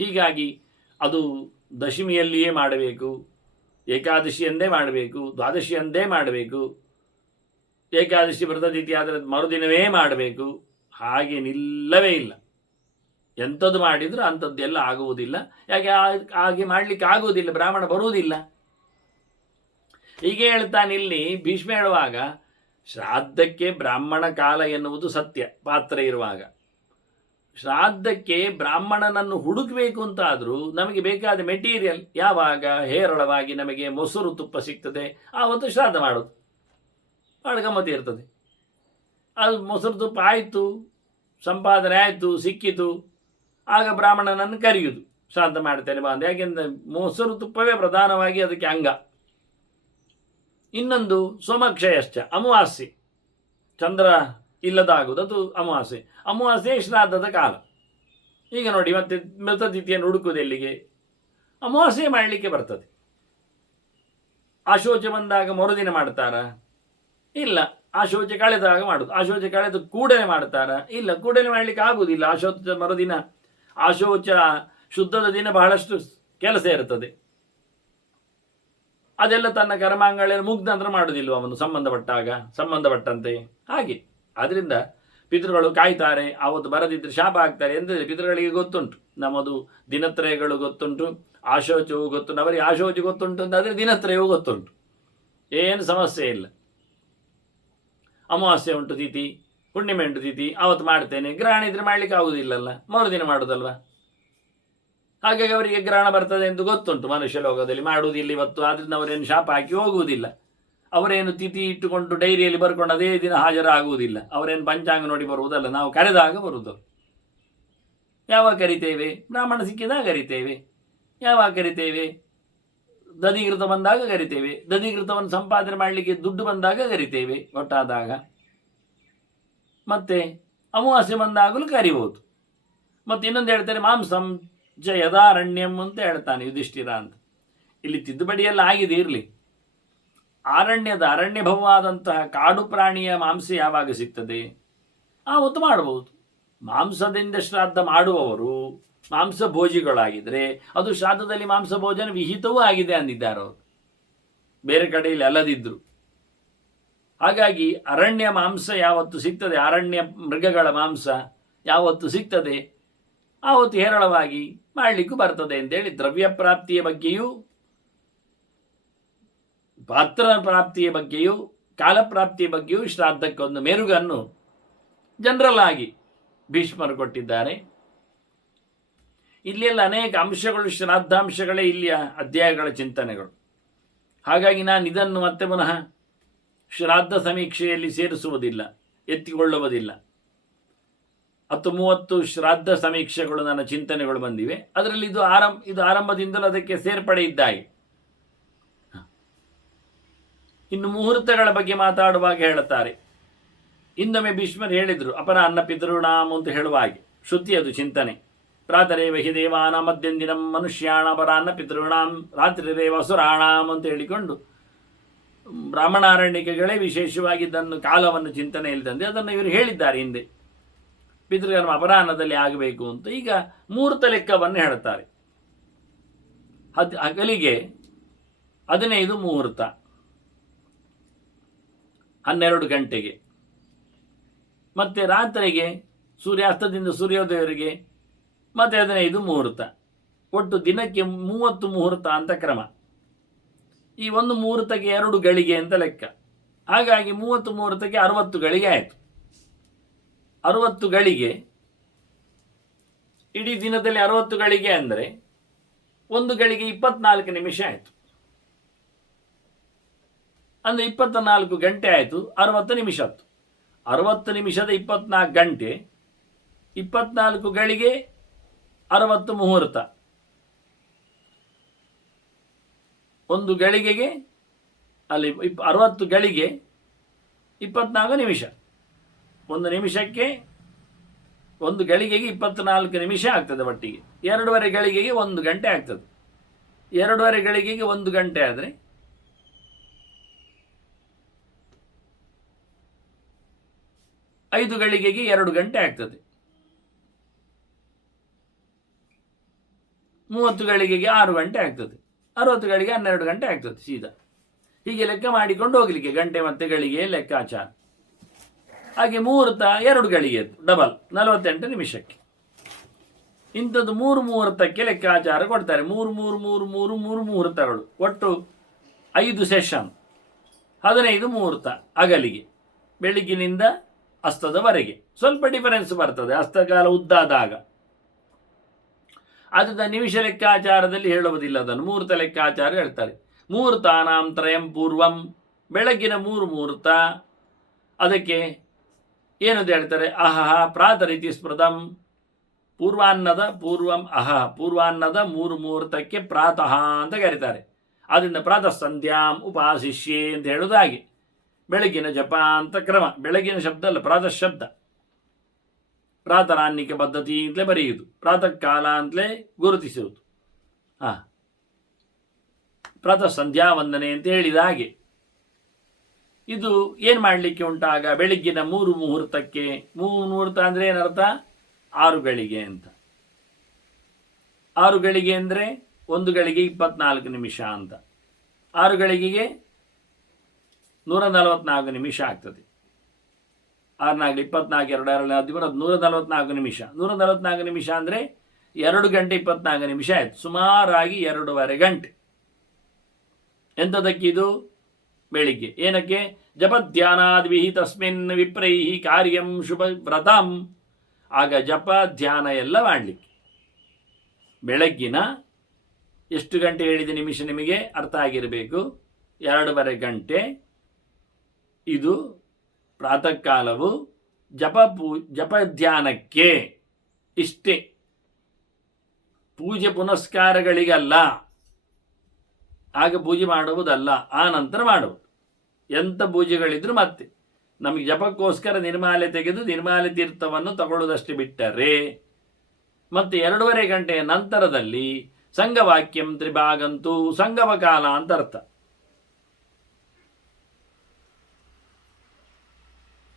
ಹೀಗಾಗಿ ಅದು ದಶಮಿಯಲ್ಲಿಯೇ ಮಾಡಬೇಕು, ಏಕಾದಶಿಯಂದೇ ಮಾಡಬೇಕು, ದ್ವಾದಶಿಯಂದೇ ಮಾಡಬೇಕು, ಏಕಾದಶಿ ವ್ರತತಿಥಿ ಆದರೆ ಮರುದಿನವೇ ಮಾಡಬೇಕು, ಹಾಗೆ ನಿಲ್ಲವೇ ಇಲ್ಲ. ಎಂಥದ್ದು ಮಾಡಿದರೂ ಅಂಥದ್ದೆಲ್ಲ ಆಗುವುದಿಲ್ಲ. ಯಾಕೆ ಹಾಗೆ ಮಾಡಲಿಕ್ಕೆ ಆಗುವುದಿಲ್ಲ, ಬ್ರಾಹ್ಮಣ ಬರುವುದಿಲ್ಲ. ಹೀಗೆ ಹೇಳ್ತಾನೆ ಇಲ್ಲಿ ಭೀಷ್ಮ ಹೇಳುವಾಗ, ಶ್ರಾದ್ದಕ್ಕೆ ಬ್ರಾಹ್ಮಣ ಕಾಲ ಎನ್ನುವುದು ಸತ್ಯ. ಪಾತ್ರ ಇರುವಾಗ ಶ್ರಾದ್ದಕ್ಕೆ ಬ್ರಾಹ್ಮಣನನ್ನು ಹುಡುಕಬೇಕು ಅಂತಾದರೂ ನಮಗೆ ಬೇಕಾದ ಮೆಟೀರಿಯಲ್ ಯಾವಾಗ ಹೇರಳವಾಗಿ ನಮಗೆ ಮೊಸರು ತುಪ್ಪ ಸಿಗ್ತದೆ ಆವತ್ತು ಶ್ರಾದ್ದ ಮಾಡೋದು, ಭಾಳ ಗಮ್ಮತಿ ಇರ್ತದೆ. ಅದು ಮೊಸರು ತುಪ್ಪ ಆಯಿತು, ಸಂಪಾದನೆ ಆಯಿತು, ಸಿಕ್ಕಿತು, ಆಗ ಬ್ರಾಹ್ಮಣನನ್ನು ಕರೆಯುವುದು, ಶ್ರಾದ್ದ ಮಾಡ್ತೇನೆ ಬಂದು. ಯಾಕೆಂದರೆ ಮೊಸರು ತುಪ್ಪವೇ ಪ್ರಧಾನವಾಗಿ ಅದಕ್ಕೆ ಅಂಗ. ಇನ್ನೊಂದು ಸೋಮಕ್ಷಯಶ್ಚ, ಅಮಾವಾಸ್ಯೆ, ಚಂದ್ರ ಇಲ್ಲದಾಗುವುದು, ಅದು ಅಮಾವಾಸ್ಯೆ. ಅಮಾವಾಸ್ಯೆ ಶ್ರಾದ್ದದ ಕಾಲ. ಈಗ ನೋಡಿ ಮತ್ತೆ ಮೃತತಿಥಿಯನ್ನು ಹುಡುಕುವುದು ಎಲ್ಲಿಗೆ? ಅಮಾವಾಸ್ಯೆ ಮಾಡಲಿಕ್ಕೆ ಬರ್ತದೆ. ಆಶೋಚ ಬಂದಾಗ ಮರುದಿನ ಮಾಡ್ತಾರಾ? ಇಲ್ಲ. ಆಶೋಚ ಕಳೆದಾಗ ಮಾಡುದು. ಆಶೋಚ ಕಳೆದು ಕೂಡಲೇ ಮಾಡ್ತಾರಾ? ಇಲ್ಲ, ಕೂಡಲೇ ಮಾಡಲಿಕ್ಕೆ ಆಗುವುದಿಲ್ಲ. ಆಶೋಚ ಮರುದಿನ, ಆಶೋಚ ಶುದ್ಧದ ದಿನ ಬಹಳಷ್ಟು ಕೆಲಸ ಇರ್ತದೆ. ಅದೆಲ್ಲ ತನ್ನ ಕರ್ಮಾಂಗಗಳನ್ನು ಮುಗ್ದ ನಂತರ ಮಾಡುವುದಿಲ್ಲ ಅವನು ಸಂಬಂಧಪಟ್ಟಂತೆ. ಹಾಗೆ ಆದ್ದರಿಂದ ಪಿತೃಗಳು ಕಾಯ್ತಾರೆ, ಆವತ್ತು ಬರದಿದ್ದರೆ ಶಾಪ ಆಗ್ತಾರೆ ಎಂದರೆ ಪಿತೃಗಳಿಗೆ ಗೊತ್ತುಂಟು. ನಮ್ಮದು ದಿನತ್ರಯಗಳು ಗೊತ್ತುಂಟು, ಆಶೋಚವು ಗೊತ್ತುಂಟು. ಅವರಿಗೆ ಆಶೋಚ ಗೊತ್ತುಂಟು ಅಂತಾದರೆ ದಿನತ್ರಯವೂ ಗೊತ್ತುಂಟು, ಏನು ಸಮಸ್ಯೆ ಇಲ್ಲ. ಅಮಾವಾಸ್ಯೆ ಉಂಟು ತಿಥಿ, ಹುಣ್ಣಿಮೆ ಉಂಟು ತಿಥಿ, ಆವತ್ತು ಮಾಡ್ತೇನೆ. ಗ್ರಹಣ ಇದ್ರೆ ಮಾಡಲಿಕ್ಕೆ ಆಗುವುದಿಲ್ಲಲ್ಲ, ಮರುದಿನ ಮಾಡೋದಲ್ವ. ಹಾಗಾಗಿ ಅವರಿಗೆ ಗ್ರಹಣ ಬರ್ತದೆ ಎಂದು ಗೊತ್ತುಂಟು. ಮನುಷ್ಯ ಲೋಕದಲ್ಲಿ ಮಾಡುವುದಿಲ್ಲ ಇವತ್ತು, ಆದ್ದರಿಂದ ಅವರೇನು ಶಾಪ ಹಾಕಿ ಹೋಗುವುದಿಲ್ಲ. ಅವರೇನು ತಿಥಿ ಇಟ್ಟುಕೊಂಡು ಡೈರಿಯಲ್ಲಿ ಬರ್ಕೊಂಡು ಅದೇ ದಿನ ಹಾಜರಾಗುವುದಿಲ್ಲ. ಅವರೇನು ಪಂಚಾಂಗ ನೋಡಿ ಬರುವುದಲ್ಲ, ನಾವು ಕರೆದಾಗ ಬರುವುದು. ಯಾವಾಗ ಕರಿತೇವೆ? ಬ್ರಾಹ್ಮಣ ಸಿಕ್ಕಿದಾಗ ಕರಿತೇವೆ. ಯಾವಾಗ ಕರಿತೇವೆ? ದಧಿಕೃತ ಬಂದಾಗ ಕರಿತೇವೆ. ದಧಿಕೃತವನ್ನು ಸಂಪಾದನೆ ಮಾಡಲಿಕ್ಕೆ ದುಡ್ಡು ಬಂದಾಗ ಕರಿತೇವೆ, ಒಟ್ಟಾದಾಗ. ಮತ್ತೆ ಅಮಾವಾಸ್ಯೆ ಬಂದಾಗಲೂ ಕರಿಬಹುದು. ಮತ್ತು ಇನ್ನೊಂದು ಹೇಳ್ತಾರೆ, ಮಾಂಸಂ ಚ ಯದಾರಣ್ಯಂ ಅಂತ ಹೇಳ್ತಾನೆ ಯುಧಿಷ್ಠಿರ ಅಂತ. ಇಲ್ಲಿ ತಿದ್ದುಪಡಿಯೆಲ್ಲ ಆಗಿದೆ ಇರಲಿ. ಅರಣ್ಯಭವವಾದಂತಹ ಕಾಡು ಪ್ರಾಣಿಯ ಮಾಂಸ ಯಾವಾಗ ಸಿಗ್ತದೆ ಆವತ್ತು ಮಾಡಬಹುದು. ಮಾಂಸದಿಂದ ಶ್ರಾದ್ದ ಮಾಡುವವರು ಮಾಂಸ ಭೋಜಿಗಳಾಗಿದ್ದರೆ ಅದು ಶ್ರಾದ್ದದಲ್ಲಿ ಮಾಂಸ ಭೋಜನ ವಿಹಿತವೂ ಆಗಿದೆ ಅಂದಿದ್ದಾರೆ ಅವರು, ಬೇರೆ ಕಡೆಯಲ್ಲಿ ಅಲ್ಲದಿದ್ದರು. ಹಾಗಾಗಿ ಅರಣ್ಯ ಮಾಂಸ ಯಾವತ್ತು ಸಿಗ್ತದೆ, ಅರಣ್ಯ ಮೃಗಗಳ ಮಾಂಸ ಯಾವತ್ತು ಸಿಗ್ತದೆ ಆವತ್ತು ಹೇರಳವಾಗಿ ಮಾಡಲಿಕ್ಕೂ ಬರ್ತದೆ ಅಂತೇಳಿ ದ್ರವ್ಯ ಪ್ರಾಪ್ತಿಯ ಬಗ್ಗೆಯೂ, ಪಾತ್ರ ಪ್ರಾಪ್ತಿಯ ಬಗ್ಗೆಯೂ, ಕಾಲಪ್ರಾಪ್ತಿಯ ಬಗ್ಗೆಯೂ ಶ್ರಾದ್ದಕ್ಕೊಂದು ಮೆರುಗನ್ನು ಜನರಲ್ ಆಗಿ ಭೀಷ್ಮರು ಕೊಟ್ಟಿದ್ದಾರೆ. ಇಲ್ಲೆಲ್ಲ ಅನೇಕ ಅಂಶಗಳು, ಶ್ರಾದ್ದಾಂಶಗಳೇ ಇಲ್ಲಿಯ ಅಧ್ಯಾಯಗಳ ಚಿಂತನೆಗಳು. ಹಾಗಾಗಿ ನಾನು ಇದನ್ನು ಮತ್ತೆ ಪುನಃ ಶ್ರಾದ್ದ ಸಮೀಕ್ಷೆಯಲ್ಲಿ ಸೇರಿಸುವುದಿಲ್ಲ, ಎತ್ತಿಕೊಳ್ಳುವುದಿಲ್ಲ. 10-30 ಶ್ರಾದ್ದ ಸಮೀಕ್ಷೆಗಳು ನನ್ನ ಚಿಂತನೆಗಳು ಬಂದಿವೆ. ಅದರಲ್ಲಿ ಇದು ಆರಂಭದಿಂದಲೂ ಅದಕ್ಕೆ ಸೇರ್ಪಡೆ ಇದ್ದಾಗೆ. ಇನ್ನು ಮುಹೂರ್ತಗಳ ಬಗ್ಗೆ ಮಾತಾಡುವಾಗ ಹೇಳುತ್ತಾರೆ, ಇನ್ನೊಮ್ಮೆ ಭೀಷ್ಮರು ಹೇಳಿದರು ಅಪರಾಹ್ನ ಪಿತೃಣಾಮ್ ಅಂತ ಹೇಳುವ ಹಾಗೆ. ಶ್ರುತಿ ಅದು ಚಿಂತನೆ. ಪ್ರಾತರೇವ ಹಿ ದೇವಾನ ಮಧ್ಯಂದಿನಂ ಮನುಷ್ಯಾಣ ಅಪರಾಹ್ನ ಪಿತೃಣಾಂ ರಾತ್ರಿರೇವ ಅಸುರಾಣಾಮ್ ಅಂತ ಹೇಳಿಕೊಂಡು ಬ್ರಾಹ್ಮಣಾರಣ್ಯಗಳೇ ವಿಶೇಷವಾಗಿ ಇದನ್ನು ಕಾಲವನ್ನು ಚಿಂತನೆಯಲ್ಲಿ ತಂದೆ ಅದನ್ನು ಇವರು ಹೇಳಿದ್ದಾರೆ ಹಿಂದೆ, ಪಿತೃಕರ್ಮ ಅಪರಾಹ್ನದಲ್ಲಿ ಆಗಬೇಕು ಅಂತ. ಈಗ ಮುಹೂರ್ತ ಲೆಕ್ಕವನ್ನು ಹೇಳುತ್ತಾರೆ. ಹಗಲಿಗೆ 15 ಮುಹೂರ್ತ, 12 ಗಂಟೆಗೆ, ಮತ್ತು ರಾತ್ರಿಗೆ ಸೂರ್ಯಾಸ್ತದಿಂದ ಸೂರ್ಯೋದಯವರೆಗೆ ಮತ್ತೆ 15 ಮುಹೂರ್ತ. ಒಟ್ಟು ದಿನಕ್ಕೆ 30 ಮುಹೂರ್ತ ಅಂತ ಕ್ರಮ. ಈ ಒಂದು ಮುಹೂರ್ತಕ್ಕೆ 2 ಗಳಿಗೆ ಅಂತ ಲೆಕ್ಕ. ಹಾಗಾಗಿ 30 ಮುಹೂರ್ತಕ್ಕೆ 60 ಗಳಿಗೆ ಆಯಿತು. 60 ಗಳಿಗೆ, ಇಡೀ ದಿನದಲ್ಲಿ 60 ಗಳಿಗೆ ಅಂದರೆ 1 ಗಳಿಗೆ 24 ನಿಮಿಷ ಆಯಿತು. ಅಂದರೆ 24 ಗಂಟೆ ಆಯಿತು, 60 ನಿಮಿಷ ಆಯ್ತು. 60 ನಿಮಿಷದ 24 ಗಂಟೆ, 24 ಗಳಿಗೆ 60 ಮುಹೂರ್ತ. ಒಂದು ಗಳಿಗೆಗೆ ಅಲ್ಲಿ 60 ಗಳಿಗೆ 24 ನಿಮಿಷ. ಒಂದು ನಿಮಿಷಕ್ಕೆ, ಒಂದು ಗಳಿಗೆಗೆ 24 ನಿಮಿಷ ಆಗ್ತದೆ. ಒಟ್ಟಿಗೆ 2.5 ಗಳಿಗೆಗೆ 1 ಗಂಟೆ ಆಗ್ತದೆ. 2.5 ಗಳಿಗೆಗೆ 1 ಗಂಟೆ ಆದರೆ 5 ಗಳಿಗೆಗೆ 2 ಗಂಟೆ ಆಗ್ತದೆ. 30 ಗಳಿಗೆಗೆ 6 ಗಂಟೆ ಆಗ್ತದೆ. 60 ಗಳಿಗೆ 12 ಗಂಟೆ ಆಗ್ತದೆ ಸೀದಾ. ಹೀಗೆ ಲೆಕ್ಕ ಮಾಡಿಕೊಂಡು ಹೋಗಲಿಕ್ಕೆ ಗಂಟೆ ಮತ್ತೆ ಗಳಿಗೆ ಲೆಕ್ಕಾಚಾರ. ಹಾಗೆ ಮುಹೂರ್ತ 2 ಗಳಿಗೆ ಡಬಲ್ 48 ನಿಮಿಷಕ್ಕೆ. ಇಂಥದ್ದು 3 ಮುಹೂರ್ತಕ್ಕೆ ಲೆಕ್ಕಾಚಾರ ಕೊಡ್ತಾರೆ. 3 ಮುಹೂರ್ತಗಳು, ಒಟ್ಟು 5 ಸೆಷನ್, 15 ಮುಹೂರ್ತ ಹಗಲಿಗೆ, ಬೆಳಿಗ್ಗಿನಿಂದ ಅಸ್ತದವರೆಗೆ. ಸ್ವಲ್ಪ ಡಿಫರೆನ್ಸ್ ಬರ್ತದೆ ಅಸ್ತಕಾಲ ಉದ್ದಾದಾಗ. ಅದನ್ನ ನಿಮಿಷ ಲೆಕ್ಕಾಚಾರದಲ್ಲಿ ಹೇಳುವುದಿಲ್ಲ, ಅದನ್ನು ಮುಹೂರ್ತ ಲೆಕ್ಕಾಚಾರ ಹೇಳ್ತಾರೆ. ಮುಹೂರ್ತಾನಾಂ ತ್ರಯಂ ಪೂರ್ವಂ, ಬೆಳಗ್ಗಿನ 3 ಮುಹೂರ್ತ. ಅದಕ್ಕೆ ಏನಂತ ಹೇಳ್ತಾರೆ? ಅಹಹ ಪ್ರಾತರಿತಿ ಸ್ಮೃತಂ, ಪೂರ್ವಾನ್ನದ ಪೂರ್ವಂ ಅಹಹ, ಪೂರ್ವಾನ್ನದ 3 ಮುಹೂರ್ತಕ್ಕೆ ಪ್ರಾತಃ ಅಂತ ಕರೀತಾರೆ. ಆದ್ದರಿಂದ ಪ್ರಾತಃ ಸಂಧ್ಯಾಂ ಉಪಾಸಿಷ್ಯೆ ಅಂತ ಹೇಳೋದು ಹಾಗೆ. ಬೆಳಗಿನ ಜಪ ಅಂತ ಕ್ರಮ. ಬೆಳಗಿನ ಶಬ್ದ ಅಲ್ಲ, ಪ್ರಾತಃ ಶಬ್ದ. ಪ್ರಾತರಾನ್ನಿಕ ಪದ್ಧತಿ ಅಂತಲೇ ಬರೆಯುವುದು, ಪ್ರಾತಃ ಕಾಲ ಅಂತಲೇ ಗುರುತಿಸುವುದು. ಪ್ರಾತಃ ಸಂಧ್ಯಾ ವಂದನೆ ಅಂತ ಹೇಳಿದ ಹಾಗೆ. ಇದು ಏನು ಮಾಡಲಿಕ್ಕೆ ಉಂಟಾಗ? ಬೆಳಿಗ್ಗಿನ 3 ಮುಹೂರ್ತಕ್ಕೆ, 3 ಮುಹೂರ್ತ ಅಂದರೆ ಏನರ್ಥ? 6 ಗಳಿಗೆ ಅಂತ. 6 ಗಳಿಗೆ ಅಂದರೆ 1 ಗಳಿಗೆ 24 ನಿಮಿಷ ಅಂತ. 6 ಗಳಿಗೆಗೆ 144 ನಿಮಿಷ ಆಗ್ತದೆ. 6 4 24, 2 2 144 ನಿಮಿಷ. 144 ನಿಮಿಷ ಅಂದರೆ 2 ಗಂಟೆ 24 ನಿಮಿಷ ಆಯಿತು. ಸುಮಾರಾಗಿ 2.5 ಗಂಟೆ. ಎಂಥದಕ್ಕಿದು? ಬೆಳಿಗ್ಗೆ. ಏನಕ್ಕೆ? ಜಪಧ್ಯಾನಾದ್ವಿಹಿ ತಸ್ಮಿನ್ ವಿಪ್ರೈಹಿ ಕಾರ್ಯಂ ಶುಭ ವ್ರತಂ. ಆಗ ಜಪ ಧ್ಯಾನ ಎಲ್ಲ ಮಾಡಲಿಕ್ಕೆ. ಬೆಳಗ್ಗಿನ ಎಷ್ಟು ಗಂಟೆ ಹೇಳಿದ ನಿಮಿಷ ನಿಮಗೆ ಅರ್ಥ ಆಗಿರಬೇಕು? 2.5 ಗಂಟೆ. ಇದು ಪ್ರಾತಃ ಕಾಲವು ಜಪ ಧ್ಯಾನಕ್ಕೆ. ಇಷ್ಟೇ, ಪೂಜೆ ಪುನಸ್ಕಾರಗಳಿಗಲ್ಲ. ಆಗ ಪೂಜೆ ಮಾಡುವುದಲ್ಲ, ಆ ನಂತರ ಮಾಡುವುದು. ಎಂಥ ಪೂಜೆಗಳಿದ್ರು ಮತ್ತೆ ನಮಗೆ ಜಪಕ್ಕೋಸ್ಕರ ನಿರ್ಮಾಲೆ ತೆಗೆದು ನಿರ್ಮಾಲೆ ತೀರ್ಥವನ್ನು ತಗೊಳ್ಳೋದಷ್ಟು ಬಿಟ್ಟರೆ, ಮತ್ತೆ 2.5 ಗಂಟೆಯ ನಂತರದಲ್ಲಿ ಸಂಘವಾಕ್ಯಂ ತ್ರಿಭಾಗಂತೂ, ಸಂಗಮ ಕಾಲ ಅಂತ ಅರ್ಥ.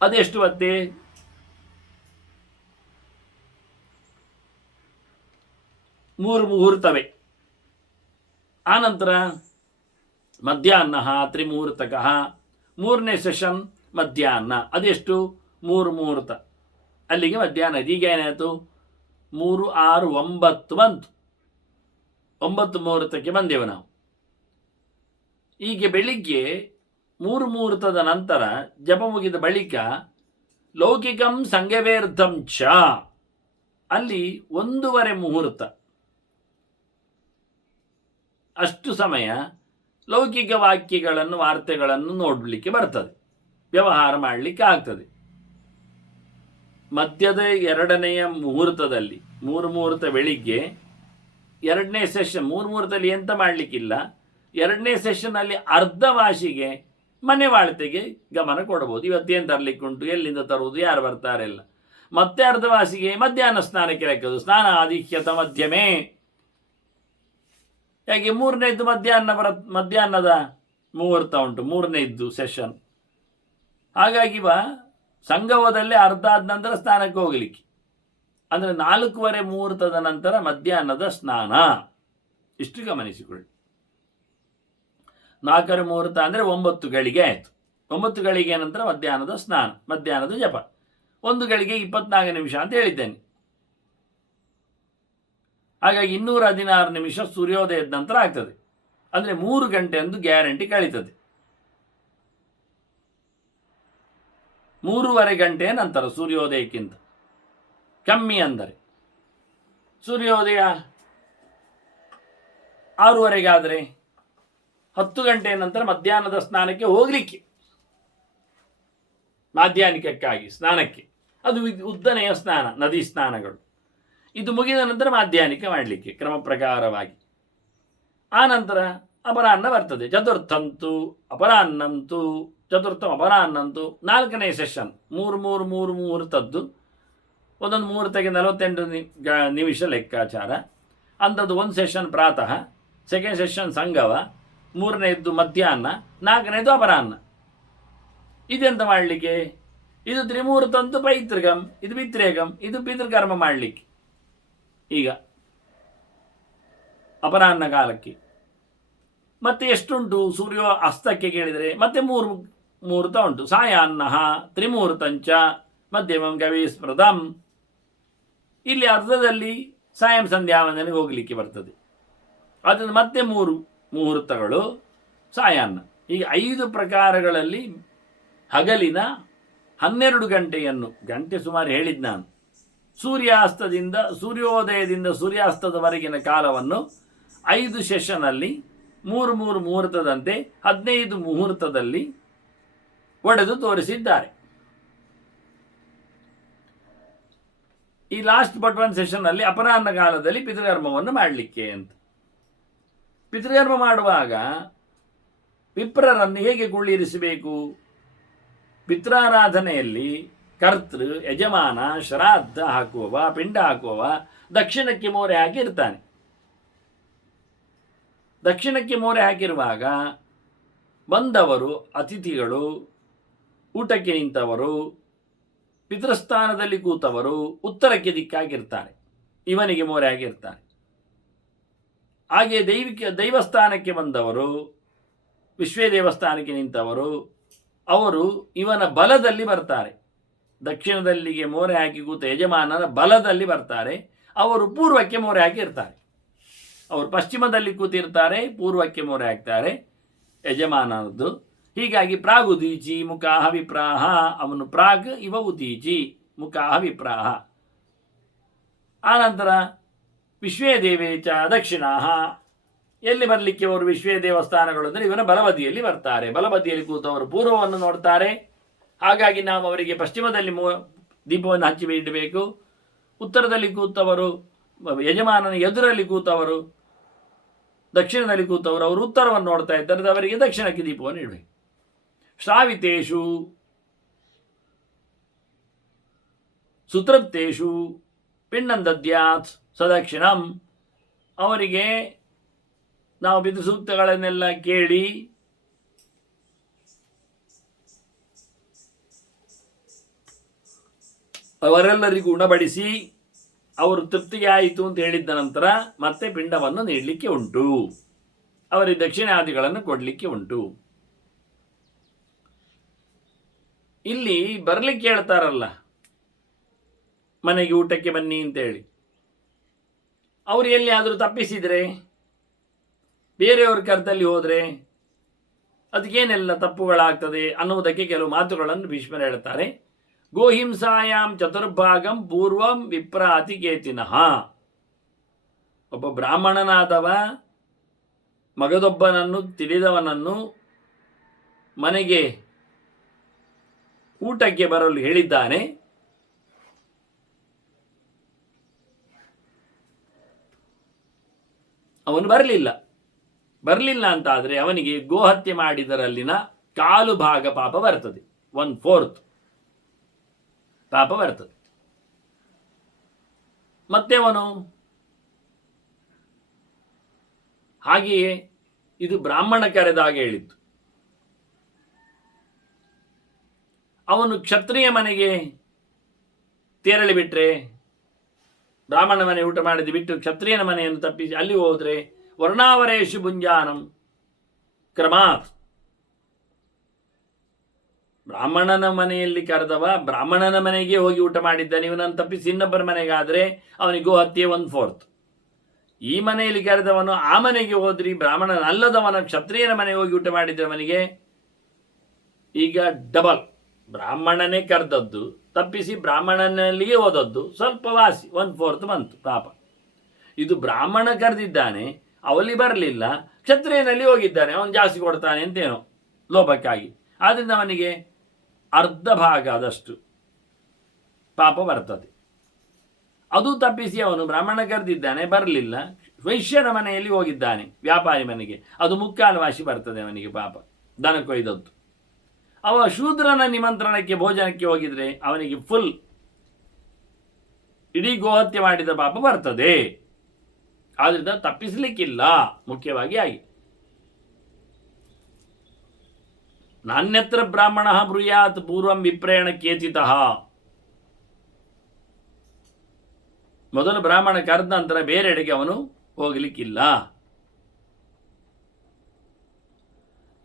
ಅದೆಷ್ಟು ಮತ್ತೆ? 3 ಮುಹೂರ್ತವೇ. ಆನಂತರ ಮಧ್ಯಾಹ್ನ ತ್ರಿಮುಹೂರ್ತಕಃ, 3ನೇ ಸೆಷನ್ ಮಧ್ಯಾಹ್ನ. ಅದೆಷ್ಟು? 3 ಮುಹೂರ್ತ. ಅಲ್ಲಿಗೆ ಮಧ್ಯಾಹ್ನ. ಈಗ ಏನಾಯಿತು? 3 6 9 ಬಂತು. 9 ಮುಹೂರ್ತಕ್ಕೆ ಬಂದೆವು ನಾವು. ಹೀಗೆ ಬೆಳಿಗ್ಗೆ 3 ಮುಹೂರ್ತದ ನಂತರ ಜಪ ಮುಗಿದ ಬಳಿಕ ಲೌಕಿಕಂ ಸಂಗವೇರ್ಧಂ ಚ, ಅಲ್ಲಿ 1.5 ಮುಹೂರ್ತ. ಅಷ್ಟು ಸಮಯ ಲೌಕಿಕ ವಾಕ್ಯಗಳನ್ನು, ವಾರ್ತೆಗಳನ್ನು ನೋಡಲಿಕ್ಕೆ ಬರ್ತದೆ, ವ್ಯವಹಾರ ಮಾಡಲಿಕ್ಕೆ ಆಗ್ತದೆ. ಮಧ್ಯದ 2ನೆಯ ಮುಹೂರ್ತದಲ್ಲಿ, 3 ಮುಹೂರ್ತ ಬೆಳಿಗ್ಗೆ, 2ನೇ ಸೆಷನ್. 3 ಮುಹೂರ್ತದಲ್ಲಿ ಎಂತ ಮಾಡಲಿಕ್ಕಿಲ್ಲ. 2ನೇ ಸೆಷನ್ನಲ್ಲಿ ಅರ್ಧ ವಾಸಿಗೆ ಮನೆ ವಾಳ್ತೆಗೆ ಗಮನ ಕೊಡಬಹುದು. ಇವತ್ತೇನು ತರಲಿಕ್ಕೆ ಉಂಟು, ಎಲ್ಲಿಂದ ತರುವುದು, ಯಾರು ಬರ್ತಾರೆ ಎಲ್ಲ. ಮತ್ತೆ ಅರ್ಧ ವಾಸಿಗೆ ಮಧ್ಯಾಹ್ನ ಸ್ನಾನಕ್ಕೆ ಲೆಕ್ಕದು. ಸ್ನಾನ ಆದಿಕ್ಯತ ಮಧ್ಯಮೇ. ಹಾಗೆ 3ನೇದ್ದು ಮಧ್ಯಾಹ್ನದ ಮುಹೂರ್ತ ಉಂಟು, 3ನೇದ್ದು ಸೆಷನ್. ಹಾಗಾಗಿ ಸಂಗಮದಲ್ಲಿ ಅರ್ಧ ಆದ ನಂತರ ಸ್ನಾನಕ್ಕೆ ಹೋಗಲಿಕ್ಕೆ, ಅಂದರೆ 4.25 ಮುಹೂರ್ತದ ನಂತರ ಮಧ್ಯಾಹ್ನದ ಸ್ನಾನ. ಇಷ್ಟು ಗಮನಿಸಿಕೊಳ್ಳಿ. 4 ಮುಹೂರ್ತ ಅಂದರೆ 9 ಗಳಿಗೆ ಆಯಿತು. 9 ಗಳಿಗೆ ನಂತರ ಮಧ್ಯಾಹ್ನದ ಸ್ನಾನ, ಮಧ್ಯಾಹ್ನದ ಜಪ. 1 ಗಳಿಗೆ 24 ನಿಮಿಷ ಅಂತ ಹೇಳಿದ್ದೇನೆ. ಹಾಗಾಗಿ 216 ನಿಮಿಷ ಸೂರ್ಯೋದಯದ ನಂತರ ಆಗ್ತದೆ. ಅಂದರೆ 3 ಗಂಟೆ ಎಂದು ಗ್ಯಾರಂಟಿ ಕಳೀತದೆ. 3.5 ಗಂಟೆಯ ನಂತರ ಸೂರ್ಯೋದಯಕ್ಕಿಂತ ಕಮ್ಮಿ. ಅಂದರೆ ಸೂರ್ಯೋದಯ 6:30 ಆದರೆ 10 ಗಂಟೆಯ ನಂತರ ಮಧ್ಯಾಹ್ನದ ಸ್ನಾನಕ್ಕೆ ಹೋಗಲಿಕ್ಕೆ, ಮಾಧ್ಯಾಹ್ನಿಕಕ್ಕಾಗಿ ಸ್ನಾನಕ್ಕೆ. ಅದು ಉದ್ದನೆಯ ಸ್ನಾನ, ನದಿ ಸ್ನಾನಗಳು. ಇದು ಮುಗಿದ ನಂತರ ಮಾಧ್ಯಾಹ್ನಿಕ ಮಾಡಲಿಕ್ಕೆ ಕ್ರಮ ಪ್ರಕಾರವಾಗಿ. ಆ ನಂತರ ಅಪರಾಹ್ನ ಬರ್ತದೆ. ಚತುರ್ಥಂತು ಅಪರಾಹ್ನಂತು, ಚತುರ್ಥಂ ಅಪರಾಹ್ನಂತು 4ನೇ ಸೆಷನ್. 3 ಮುಹೂರ್ತದ್ದು. ಒಂದೊಂದು ಮುಹೂರ್ತಕ್ಕೆ 48 ನಿಮಿಷ ಲೆಕ್ಕಾಚಾರ. ಅಂಥದ್ದು ಒಂದು ಸೆಷನ್ ಪ್ರಾತಃ, ಸೆಕೆಂಡ್ ಸೆಷನ್ ಸಂಗವ, 3ನೇದ್ದು ಮಧ್ಯಾಹ್ನ, 4ನೇದು ಅಪರಾಹ್ನ. ಇದೆಂತ ಮಾಡಲಿಕ್ಕೆ? ಇದು ತ್ರಿಮೂರ್ತಂತು ಪೈತೃಕಂ, ಇದು ಪಿತೃಕಂ, ಇದು ಪಿತೃಕರ್ಮ ಮಾಡಲಿಕ್ಕೆ. ಈಗ ಅಪರಾಹ್ನ ಕಾಲಕ್ಕೆ ಮತ್ತೆ ಎಷ್ಟುಂಟು? ಸೂರ್ಯ ಅಸ್ತಕ್ಕೆ ಕೇಳಿದರೆ ಮತ್ತೆ 3 ಮುಹೂರ್ತ ಉಂಟು. ಸಾಯಾನ್ನ ತ್ರಿಮೂರ್ತಂಚ ಮಧ್ಯಮಂ ಕವಿ ಸ್ಮೃತಂ. ಇಲ್ಲಿ ಅರ್ಧದಲ್ಲಿ ಸಾಯಂ ಸಂಧ್ಯಾವಂದನೆ ಹೋಗಲಿಕ್ಕೆ ಬರ್ತದೆ. ಅದನ್ನು ಮತ್ತೆ 3 ಮುಹೂರ್ತಗಳು ಸಾಯಾನ್ನ. ಈಗ 5 ಪ್ರಕಾರಗಳಲ್ಲಿ ಹಗಲಿನ 12 ಗಂಟೆಯನ್ನು, ಗಂಟೆ ಸುಮಾರು ಹೇಳಿದ್ದು ನಾನು, ಸೂರ್ಯಾಸ್ತದಿಂದ ಸೂರ್ಯೋದಯದಿಂದ ಸೂರ್ಯಾಸ್ತದವರೆಗಿನ ಕಾಲವನ್ನು 5 ಸೆಷನಲ್ಲಿ 3 ಮುಹೂರ್ತದಂತೆ 15 ಮುಹೂರ್ತದಲ್ಲಿ ಒಡೆದು ತೋರಿಸಿದ್ದಾರೆ. ಈ ಲಾಸ್ಟ್ ಬಟ್ ಒನ್ ಸೆಷನ್ನಲ್ಲಿ ಅಪರಾಹ್ನ ಕಾಲದಲ್ಲಿ ಪಿತೃಕರ್ಮವನ್ನು ಮಾಡಲಿಕ್ಕೆ ಅಂತ. ಪಿತೃಕರ್ಮ ಮಾಡುವಾಗ ವಿಪ್ರರನ್ನು ಹೇಗೆ ಕುಳ್ಳಿರಿಸಬೇಕು? ಪಿತ್ರಾರಾಧನೆಯಲ್ಲಿ ಕರ್ತೃ, ಯಜಮಾನ, ಶ್ರಾದ್ದ ಹಾಕುವವ, ಪಿಂಡ ಹಾಕುವವ ದಕ್ಷಿಣಕ್ಕೆ ಮೋರೆ ಹಾಕಿರ್ತಾನೆ. ದಕ್ಷಿಣಕ್ಕೆ ಮೋರೆ ಹಾಕಿರುವಾಗ ಬಂದವರು, ಅತಿಥಿಗಳು, ಊಟಕ್ಕೆ ನಿಂತವರು, ಪಿತೃಸ್ಥಾನದಲ್ಲಿ ಕೂತವರು ಉತ್ತರಕ್ಕೆ ದಿಕ್ಕಾಗಿರ್ತಾರೆ, ಇವನಿಗೆ ಮೋರೆ ಆಗಿರ್ತಾರೆ. ಹಾಗೆ ದೈವಸ್ಥಾನಕ್ಕೆ ಬಂದವರು, ವಿಶ್ವೇ ದೇವಸ್ಥಾನಕ್ಕೆ ನಿಂತವರು, ಅವರು ಇವನ ಬಲದಲ್ಲಿ ಬರ್ತಾರೆ. ದಕ್ಷಿಣದಲ್ಲಿಗೆ ಮೋರೆ ಹಾಕಿ ಕೂತ ಯಜಮಾನನ ಬಲದಲ್ಲಿ ಬರ್ತಾರೆ. ಅವರು ಪೂರ್ವಕ್ಕೆ ಮೋರೆ ಹಾಕಿರ್ತಾರೆ. ಅವರು ಪಶ್ಚಿಮದಲ್ಲಿ ಕೂತಿರ್ತಾರೆ, ಪೂರ್ವಕ್ಕೆ ಮೋರೆ ಹಾಕ್ತಾರೆ ಯಜಮಾನನದ್ದು. ಹೀಗಾಗಿ ಪ್ರಾಗುದೀಚಿ ಮುಖಾಹ ವಿಪ್ರಾಹ. ಅವನು ಪ್ರಾಗ್, ಇವ ಉದೀಚಿ, ಮುಖಾಹ ವಿಪ್ರಾಹ. ಆನಂತರ ವಿಶ್ವೇ ದೇವೇಚ ದಕ್ಷಿಣಾಹ. ಎಲ್ಲಿ ಬರಲಿಕ್ಕೆ ಅವರು ವಿಶ್ವೇ ದೇವಸ್ಥಾನಗಳು ಅಂದರೆ ಇವನ ಬಲಬದಿಯಲ್ಲಿ ಬರ್ತಾರೆ. ಬಲಬದಿಯಲ್ಲಿ ಕೂತವರು ಪೂರ್ವವನ್ನು ನೋಡ್ತಾರೆ. ಹಾಗಾಗಿ ನಾವು ಅವರಿಗೆ ಪಶ್ಚಿಮದಲ್ಲಿ ದೀಪವನ್ನು ಹಚ್ಚಿ ಇಡಬೇಕು. ಉತ್ತರದಲ್ಲಿ ಕೂತವರು, ಯಜಮಾನನ ಎದುರಲ್ಲಿ ಕೂತವರು, ದಕ್ಷಿಣದಲ್ಲಿ ಕೂತವರು, ಅವರು ಉತ್ತರವನ್ನು ನೋಡ್ತಾ ಇದ್ದಾರೆ, ಅವರಿಗೆ ದಕ್ಷಿಣಕ್ಕೆ ದೀಪವನ್ನು ಇಡಬೇಕು. ಶ್ರಾವಿತೇಷು ಸುತೃಪ್ತೇಷು ಪಿಂಡಂ ದದ್ಯಾತ್ ಸದಕ್ಷಿಣಂ. ಅವರಿಗೆ ನಾವು ಪಿತೃಸೂಕ್ತಗಳನ್ನೆಲ್ಲ ಕೇಳಿ ಅವರೆಲ್ಲರಿಗೂ ಉಣಬಡಿಸಿ ಅವರು ತೃಪ್ತಿಗೆ ಆಯಿತು ಅಂತ ಹೇಳಿದ್ದ ನಂತರ ಮತ್ತೆ ಪಿಂಡವನ್ನು ನೀಡಲಿಕ್ಕೆ ಉಂಟು, ಅವರಿಗೆ ದಕ್ಷಿಣಾದಿಗಳನ್ನು ಕೊಡಲಿಕ್ಕೆ ಉಂಟು. ಇಲ್ಲಿ ಬರಲಿಕ್ಕೆ ಹೇಳ್ತಾರಲ್ಲ, ಮನೆಗೆ ಊಟಕ್ಕೆ ಬನ್ನಿ ಅಂತೇಳಿ, ಅವರು ಎಲ್ಲಿಯಾದರೂ ತಪ್ಪಿಸಿದರೆ, ಬೇರೆಯವ್ರ ಕರ್ತಲ್ಲಿ ಹೋದರೆ ಅದಕ್ಕೇನೆಲ್ಲ ತಪ್ಪುಗಳಾಗ್ತದೆ ಅನ್ನುವುದಕ್ಕೆ ಕೆಲವು ಮಾತುಗಳನ್ನು ಭೀಷ್ಮರು ಹೇಳ್ತಾರೆ. ಗೋಹಿಂಸಾಯಾಂ ಚತುರ್ಭಾಗಂ ಪೂರ್ವಂ ವಿಪ್ರಾತಿ ಕೇತಿನಃ. ಒಬ್ಬ ಬ್ರಾಹ್ಮಣನಾದವ ಮಗದೊಬ್ಬನನ್ನು, ತಿಳಿದವನನ್ನು ಮನೆಗೆ ಊಟಕ್ಕೆ ಬರಲು ಹೇಳಿದ್ದಾನೆ. ಅವನು ಬರಲಿಲ್ಲ ಅಂತಾದರೆ ಅವನಿಗೆ ಗೋಹತ್ಯೆ ಮಾಡಿದರಲ್ಲಿನ 1/4 ಭಾಗ ಪಾಪ ಬರ್ತದೆ. 1/4 ಪಾಪ ಬರ್ತದೆ. ಮತ್ತೆ ಅವನು ಹಾಗೆಯೇ ಇದು ಬ್ರಾಹ್ಮಣ ಕರೆದಾಗ ಹೇಳಿದ್ದು. ಅವನು ಕ್ಷತ್ರಿಯ ಮನೆಗೆ ತೆರಳಿ ಬಿಟ್ರೆ, ಬ್ರಾಹ್ಮಣ ಮನೆ ಊಟ ಮಾಡಿದ್ದು ಬಿಟ್ಟು ಕ್ಷತ್ರಿಯನ ಮನೆಯನ್ನು ತಪ್ಪಿಸಿ ಅಲ್ಲಿ ಹೋದರೆ ವರ್ಣಾವರೇಶು ಭುಂಜಾನಂ ಕ್ರಮಾತ್. ಬ್ರಾಹ್ಮಣನ ಮನೆಯಲ್ಲಿ ಕರೆದವ ಬ್ರಾಹ್ಮಣನ ಮನೆಗೆ ಹೋಗಿ ಊಟ ಮಾಡಿದ್ದಾನೆ, ಇವನನ್ನು ತಪ್ಪಿಸಿ ಇನ್ನೊಬ್ಬರ ಮನೆಗಾದರೆ ಅವನಿಗೆ ಗೋಹತ್ಯೆ 1/4. ಈ ಮನೆಯಲ್ಲಿ ಕರೆದವನು ಆ ಮನೆಗೆ ಹೋದ್ರಿ, ಬ್ರಾಹ್ಮಣನಲ್ಲದವನ ಕ್ಷತ್ರಿಯನ ಮನೆಗೆ ಹೋಗಿ ಊಟ ಮಾಡಿದ್ರೆ ಅವನಿಗೆ ಈಗ ಡಬಲ್. ಬ್ರಾಹ್ಮಣನೇ ಕರೆದದ್ದು ತಪ್ಪಿಸಿ ಬ್ರಾಹ್ಮಣನಲ್ಲಿಯೇ ಹೋದದ್ದು ಸ್ವಲ್ಪ ವಾಸಿ 1/4 ಬಂತು ಪಾಪ. ಇದು ಬ್ರಾಹ್ಮಣ ಕರೆದಿದ್ದಾನೆ, ಅವಲ್ಲಿ ಬರಲಿಲ್ಲ, ಕ್ಷತ್ರಿಯನಲ್ಲಿ ಹೋಗಿದ್ದಾನೆ, ಅವನು ಜಾಸ್ತಿ ಕೊಡ್ತಾನೆ ಅಂತೇನೋ ಲೋಭಕ್ಕಾಗಿ. ಆದ್ದರಿಂದ ಅವನಿಗೆ ಅರ್ಧ ಭಾಗ ಆದಷ್ಟು ಪಾಪ ಬರ್ತದೆ. ಅದು ತಪ್ಪಿಸಿ ಅವನು ಬ್ರಾಹ್ಮಣ ಕರೆದಿದ್ದಾನೆ, ಬರಲಿಲ್ಲ, ವೈಶ್ಯನ ಮನೆಯಲ್ಲಿ ಹೋಗಿದ್ದಾನೆ, ವ್ಯಾಪಾರಿ ಮನೆಗೆ, ಅದು ಮುಕ್ಕಾಲು ವಾಸಿ ಬರ್ತದೆ ಅವನಿಗೆ ಪಾಪ, ದನ ಕೊಯ್ದದ್ದು. ಅವ ಶೂದ್ರನ ನಿಮಂತ್ರಣಕ್ಕೆ ಭೋಜನಕ್ಕೆ ಹೋಗಿದ್ರೆ ಅವನಿಗೆ ಫುಲ್ ಇಡೀ ಗೋಹತ್ಯೆ ಮಾಡಿದ ಪಾಪ ಬರ್ತದೆ. ಆದ್ರಿಂದ ತಪ್ಪಿಸಲಿಕ್ಕಿಲ್ಲ. ಮುಖ್ಯವಾಗಿ ಆಗಿ ನಾನ್ಯತ್ರ ಬ್ರಾಹ್ಮಣ ಬ್ರೂಯಾತ್ ಪೂರ್ವಂ ವಿಪ್ರೇಣ ಕೇಚಿತಃ. ಮೊದಲು ಬ್ರಾಹ್ಮಣ ಕರೆದ ನಂತರ ಬೇರೆಡೆಗೆ ಅವನು ಹೋಗಲಿಕ್ಕಿಲ್ಲ.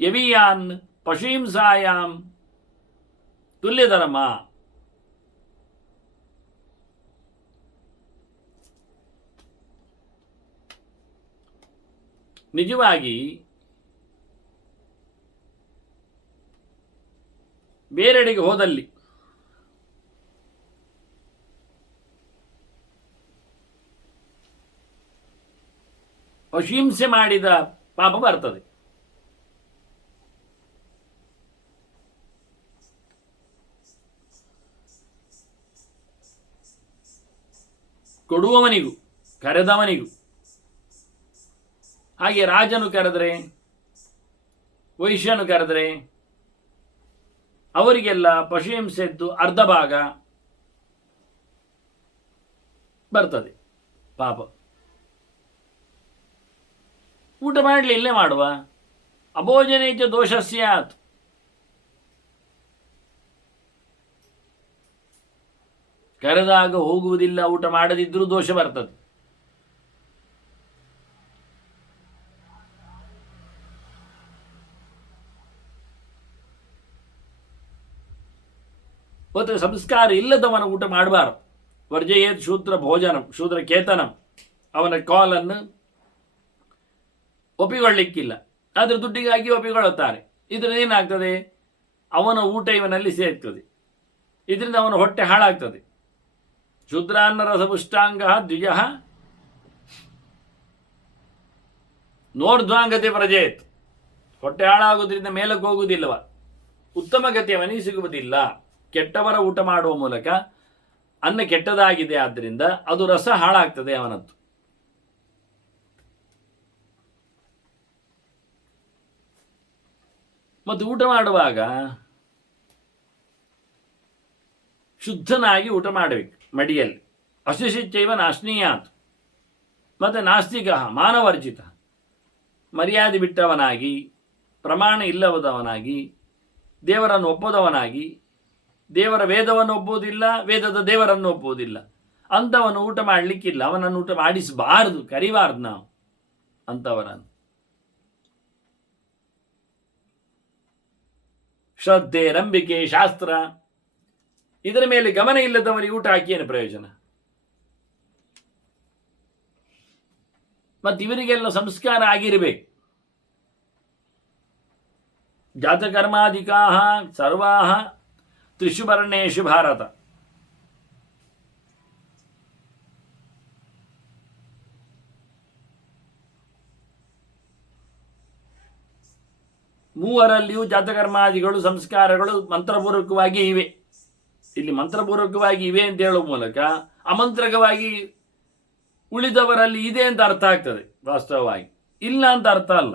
ಯವಿಯಾನ್ ಪಶುಹಿಂಸಾಯಾಮ್ ತುಲ್ಯಧರ್ಮ. ನಿಜವಾಗಿ ಬೇರೆಡೆಗೆ ಹೋದಲ್ಲಿ ಅಹಿಂಸೆ ಮಾಡಿದ ಪಾಪ ಬರ್ತದೆ. ಕೊಡುವವನಿಗೂ ಕರೆದವನಿಗೂ. ಹಾಗೆ ರಾಜನು ಕರೆದರೆ, ವೈಶ್ಯನು ಕರೆದರೆ ಅವರಿಗೆಲ್ಲ ಪಶುಹಿಂಸೆದ್ದು ಅರ್ಧ ಭಾಗ ಬರ್ತದೆ ಪಾಪ. ಊಟ ಮಾಡಲಿ, ಇಲ್ಲೇ ಮಾಡುವ. ಅಭೋಜನೇಚ ದೋಷಸ್ಯಾತ್. ಕರೆದಾಗ ಹೋಗುವುದಿಲ್ಲ, ಊಟ ಮಾಡದಿದ್ರೂ ದೋಷ ಬರ್ತದೆ. ಮತ್ತು ಸಂಸ್ಕಾರ ಇಲ್ಲದವನ ಊಟ ಮಾಡಬಾರದು. ವರ್ಜಯೇತ್ ಶೂದ್ರ ಭೋಜನಂ ಶೂದ್ರ ಕೇತನಂ. ಅವನ ಕಾಲನ್ನು ಒಪ್ಪಿಕೊಳ್ಳಿಕ್ಕಿಲ್ಲ, ಆದರೆ ದುಡ್ಡಿಗಾಗಿ ಒಪ್ಪಿಕೊಳ್ಳುತ್ತಾರೆ. ಇದರಿಂದ ಏನಾಗ್ತದೆ, ಅವನ ಊಟ ಇವನಲ್ಲಿ ಸೇರ್ತದೆ, ಇದರಿಂದ ಅವನ ಹೊಟ್ಟೆ ಹಾಳಾಗ್ತದೆ. ಶೂದ್ರಾನ್ನ ರಸಪುಷ್ಟಾಂಗ ದ್ವಿಜ ನೋರ್ಧ್ವಾಂಗತೆ ಪ್ರಜೇತ್. ಹೊಟ್ಟೆ ಹಾಳಾಗುವುದರಿಂದ ಮೇಲಕ್ಕೆ ಹೋಗುವುದಿಲ್ಲವ, ಉತ್ತಮ ಗತಿ ಅವನಿಗೆ ಸಿಗುವುದಿಲ್ಲ. ಕೆಟ್ಟವರ ಊಟ ಮಾಡುವ ಮೂಲಕ ಅನ್ನ ಕೆಟ್ಟದಾಗಿದೆ, ಆದ್ದರಿಂದ ಅದು ರಸ ಹಾಳಾಗ್ತದೆ ಅವನದ್ದು. ಮತ್ತು ಊಟ ಮಾಡುವಾಗ ಶುದ್ಧನಾಗಿ ಊಟ ಮಾಡಬೇಕು ಮಡಿಯಲ್ಲಿ. ಅಶುಚಿತ್ಯವ ನಾಶ್ನೀಯಾತ್. ಮತ್ತು ನಾಸ್ತಿಕ ಮಾನವರ್ಜಿತ, ಮರ್ಯಾದೆ ಬಿಟ್ಟವನಾಗಿ, ಪ್ರಮಾಣ ಇಲ್ಲದವನಾಗಿ, ದೇವರನ್ನು ಒಪ್ಪದವನಾಗಿ, ದೇವರ ವೇದವನ್ನು ಒಪ್ಪುವುದಿಲ್ಲ, ವೇದದ ದೇವರನ್ನು ಒಪ್ಪುವುದಿಲ್ಲ ಅಂಥವನು ಊಟ ಮಾಡಲಿಕ್ಕಿಲ್ಲ. ಅವನನ್ನು ಊಟ ಮಾಡಿಸಬಾರದು, ಕರಿಬಾರ್ದು ನಾವು ಅಂಥವರನ್ನು. ಶ್ರದ್ಧೆ, ನಂಬಿಕೆ, ಶಾಸ್ತ್ರ ಇದರ ಮೇಲೆ ಗಮನ ಇಲ್ಲದವರಿಗೆ ಊಟ ಹಾಕಿ ಏನು ಪ್ರಯೋಜನ? ಮತ್ತು ಇವರಿಗೆಲ್ಲ ಸಂಸ್ಕಾರ ಆಗಿರಬೇಕು. ಜಾತಕರ್ಮಾಧಿಕಾ ಸರ್ವಾ ತ್ರಿಷು ವರ್ಣೇಷು ಭಾರತ. ಮೂವರಲ್ಲಿಯೂ ಜಾತಕರ್ಮಾದಿಗಳು ಸಂಸ್ಕಾರಗಳು ಮಂತ್ರಪೂರ್ವಕವಾಗಿ ಇವೆ. ಇಲ್ಲಿ ಮಂತ್ರಪೂರ್ವಕವಾಗಿ ಇವೆ ಅಂತ ಹೇಳುವ ಮೂಲಕ ಅಮಂತ್ರಕವಾಗಿ ಉಳಿದವರಲ್ಲಿ ಇದೆ ಅಂತ ಅರ್ಥ ಆಗ್ತದೆ. ವಾಸ್ತವವಾಗಿ ಇಲ್ಲ ಅಂತ ಅರ್ಥ ಅಲ್ಲ.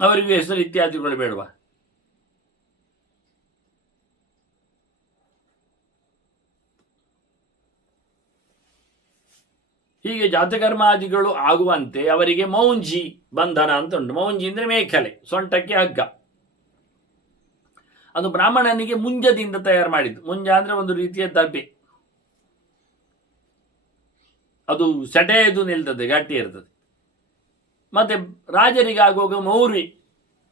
ಅವರಿಗೂ ಹೆಸರು ಇತ್ಯಾದಿಗಳು ಬೇಡವಾ? ಹೀಗೆ ಜಾತಕರ್ಮಾದಿಗಳು ಆಗುವಂತೆ ಅವರಿಗೆ ಮೌಂಜಿ ಬಂಧನ ಅಂತ ಉಂಟು. ಮೌಂಜಿ ಅಂದರೆ ಮೇಖಲೆ, ಸೊಂಟಕ್ಕೆ ಹಗ್ಗ. ಅದು ಬ್ರಾಹ್ಮಣನಿಗೆ ಮುಂಜದಿಂದ ತಯಾರು ಮಾಡಿದ್ದು. ಮುಂಜ ಅಂದರೆ ಒಂದು ರೀತಿಯ ದಬ್ಬೆ, ಅದು ಸೆಟೆಯದು ನಿಲ್ತದೆ, ಗಟ್ಟಿ ಇರ್ತದೆ. ಮತ್ತೆ ರಾಜರಿಗೆ ಆಗುವಾಗ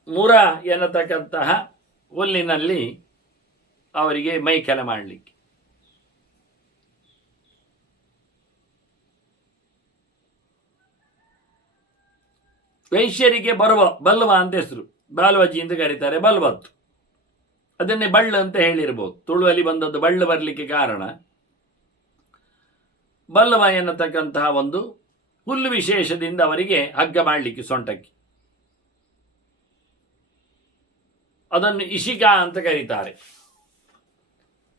ಮುರ ಎನ್ನತಕ್ಕಂತಹ ಹುಲ್ಲಿನಲ್ಲಿ ಅವರಿಗೆ ಮೈಕೆಲೆ ಮಾಡಲಿಕ್ಕೆ. ವೈಶ್ಯರಿಗೆ ಬಲ್ವ ಅಂತ ಹೆಸರು, ಬಾಲ್ವಜಿ ಅಂತ ಕರೀತಾರೆ, ಬಲ್ವತ್ತು. ಅದನ್ನೇ ಬಳ್ಳು ಅಂತ ಹೇಳಿರ್ಬೋದು. ತುಳುವಲ್ಲಿ ಬಂದದ್ದು ಬಳ್ಳು ಬರಲಿಕ್ಕೆ ಕಾರಣ ಬಲ್ಲವ ಎನ್ನತಕ್ಕಂತಹ ಒಂದು ಹುಲ್ಲು ವಿಶೇಷದಿಂದ ಅವರಿಗೆ ಹಗ್ಗ ಮಾಡಲಿಕ್ಕೆ ಸೊಂಟಕ್ಕೆ. ಅದನ್ನು ಇಶಿಕಾ ಅಂತ ಕರೀತಾರೆ.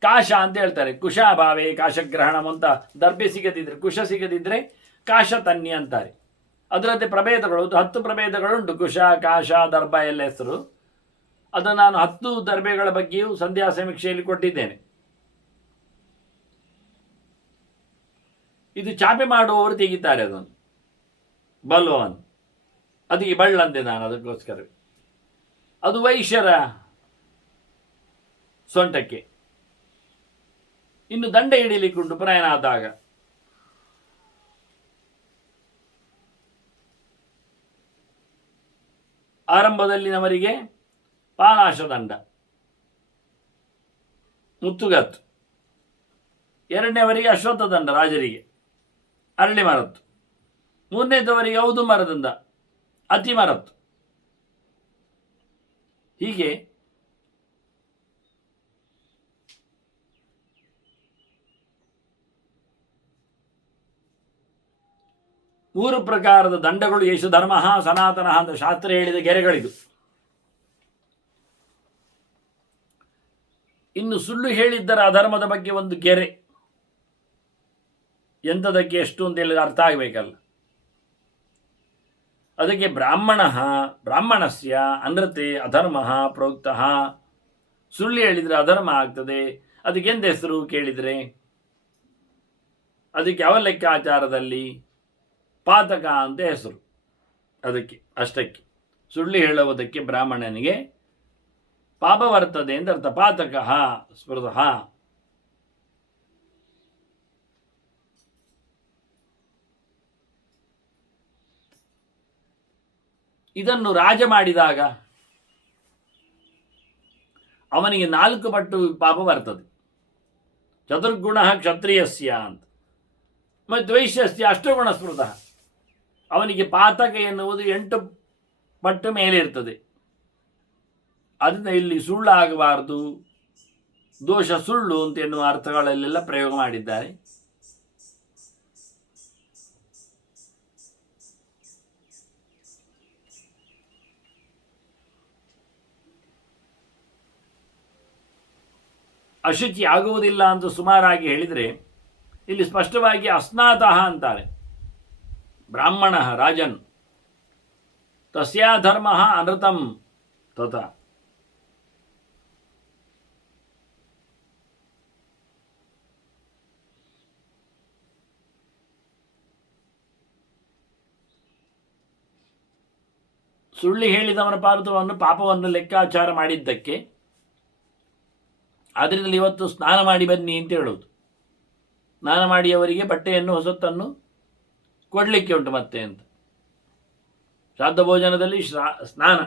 ಕಾಶ ಅಂತ ಹೇಳ್ತಾರೆ. ಕುಶಾಭಾವೇ ಕಾಶಗ್ರಹಣಂ ಅಂತ ದರ್ಬೆ ಸಿಗದಿದ್ರೆ, ಕುಶ ಸಿಗದಿದ್ರೆ ಕಾಶ ತನ್ನಿ ಅಂತಾರೆ. ಅದರಂತೆ ಪ್ರಭೇದಗಳು 10 ಪ್ರಭೇದಗಳುಂಟು. ಕುಶ, ಕಾಶ, ದರ್ಭ ಎಲ್ಲ ಹೆಸರು. ಅದನ್ನು ನಾನು 10 ದರ್ಬೆಗಳ ಬಗ್ಗೆಯೂ ಸಂಧ್ಯಾ ಸಮೀಕ್ಷೆಯಲ್ಲಿ ಕೊಟ್ಟಿದ್ದೇನೆ. ಇದು ಚಾಪೆ ಮಾಡುವವರು ತೆಗಿತಾರೆ ಅದನ್ನು, ಬಲ್ವನ್. ಅದಕ್ಕೆ ಬಳ್ಳಂದೆ ನಾನು ಅದಕ್ಕೋಸ್ಕರ. ಅದು ವೈಶ್ಯರ ಸೊಂಟಕ್ಕೆ. ಇನ್ನು ದಂಡ ಹಿಡಿಲಿಕ್ಕುಂಟು ಪ್ರಯಾಣ ಆದಾಗ. ಆರಂಭದಲ್ಲಿನವರಿಗೆ ಪಾನಾಶದಂಡ, ಮುತ್ತುಗತ್ತು. ಎರಡನೇವರಿಗೆ ಅಶ್ವತ್ಥ ದಂಡ ರಾಜರಿಗೆ, ಅರಳಿ ಮರತ್ತು. ಮೂರನೇದವರಿಗೆ ಔದು ಮರದಿಂದ, ಅತಿ ಮರತ್ತು. ಹೀಗೆ ಮೂರು ಪ್ರಕಾರದ ದಂಡಗಳು ಯೇಷು ಧರ್ಮ ಸನಾತನ ಅಂತ ಶಾಸ್ತ್ರ ಹೇಳಿದ ಗೆರೆಗಳಿದು. ಇನ್ನು ಸುಳ್ಳು ಹೇಳಿದ್ದರ ಅಧರ್ಮದ ಬಗ್ಗೆ ಒಂದು ಗೆರೆ. ಎಂಥದಕ್ಕೆ ಎಷ್ಟು ಅಂತ ಹೇಳಿದ್ರೆ ಅರ್ಥ ಆಗಬೇಕಲ್ಲ. ಅದಕ್ಕೆ ಬ್ರಾಹ್ಮಣಸ್ಯ ಅನೃತೆ ಅಧರ್ಮ ಪ್ರೋಕ್ತ. ಸುಳ್ಳು ಹೇಳಿದರೆ ಅಧರ್ಮ ಆಗ್ತದೆ. ಅದಕ್ಕೆ ಎಂತ ಹೆಸರು ಕೇಳಿದರೆ ಅದಕ್ಕೆ ಯಾವ ಲೆಕ್ಕಾಚಾರದಲ್ಲಿ ಪಾತಕ ಅಂತ ಹೆಸರು. ಅದಕ್ಕೆ ಅಷ್ಟಕ್ಕೆ ಸುಳ್ಳು ಹೇಳುವುದಕ್ಕೆ ಬ್ರಾಹ್ಮಣನಿಗೆ ಪಾಪ ಬರ್ತದೆ ಅಂತ ಅರ್ಥ. ಪಾತಕ ಸ್ಮೃತಃ. ಇದನ್ನು ರಾಜ ಮಾಡಿದಾಗ ಅವನಿಗೆ 4 ಪಟ್ಟು ಪಾಪ ಬರ್ತದೆ. ಚತುರ್ಗುಣ ಕ್ಷತ್ರಿಯಸ್ಯ ಅಂತ. ಮತ್ತು ವೈಶ್ಯಸ್ಯ ಅಷ್ಟಗುಣ ಸ್ಮೃತಃ. ಅವನಿಗೆ ಪಾತಕ ಎನ್ನುವುದು 8 ಪಟ್ಟು ಮೇಲೆ ಇರ್ತದೆ. ಅದನ್ನ ಇಲ್ಲಿ ಸುಳ್ಳಾಗಬಾರದು, ದೋಷ ಸುಳ್ಳು ಅಂತ ಎನ್ನುವ ಅರ್ಥಗಳಲ್ಲೆಲ್ಲ ಪ್ರಯೋಗ ಮಾಡಿದ್ದಾರೆ. ಅಶುಚಿ ಆಗುವುದಿಲ್ಲ ಅಂತ ಸುಮಾರಾಗಿ ಹೇಳಿದರೆ ಇಲ್ಲಿ ಸ್ಪಷ್ಟವಾಗಿ ಅಸ್ನಾತಃ ಅಂತಾರೆ. ಬ್ರಾಹ್ಮಣ ರಾಜನ್ ತಸ್ಯಾ ಧರ್ಮ ಅನೃತಂ ತಥಾ. ಸುಳ್ಳು ಹೇಳಿದವನ ಪಾಪವನ್ನು ಲೆಕ್ಕಾಚಾರ ಮಾಡಿದ್ದಕ್ಕೆ ಅದರಿಂದ ಇವತ್ತು ಸ್ನಾನ ಮಾಡಿ ಬನ್ನಿ ಅಂತ ಹೇಳೋದು. ಸ್ನಾನ ಮಾಡಿ ಅವರಿಗೆ ಬಟ್ಟೆಯನ್ನು ಹೊಸತನ್ನು ಕೊಡಲಿಕ್ಕೆ ಉಂಟು ಮತ್ತೆ ಅಂತ. ಶ್ರಾದ್ದ ಭೋಜನದಲ್ಲಿ ಸ್ನಾನ.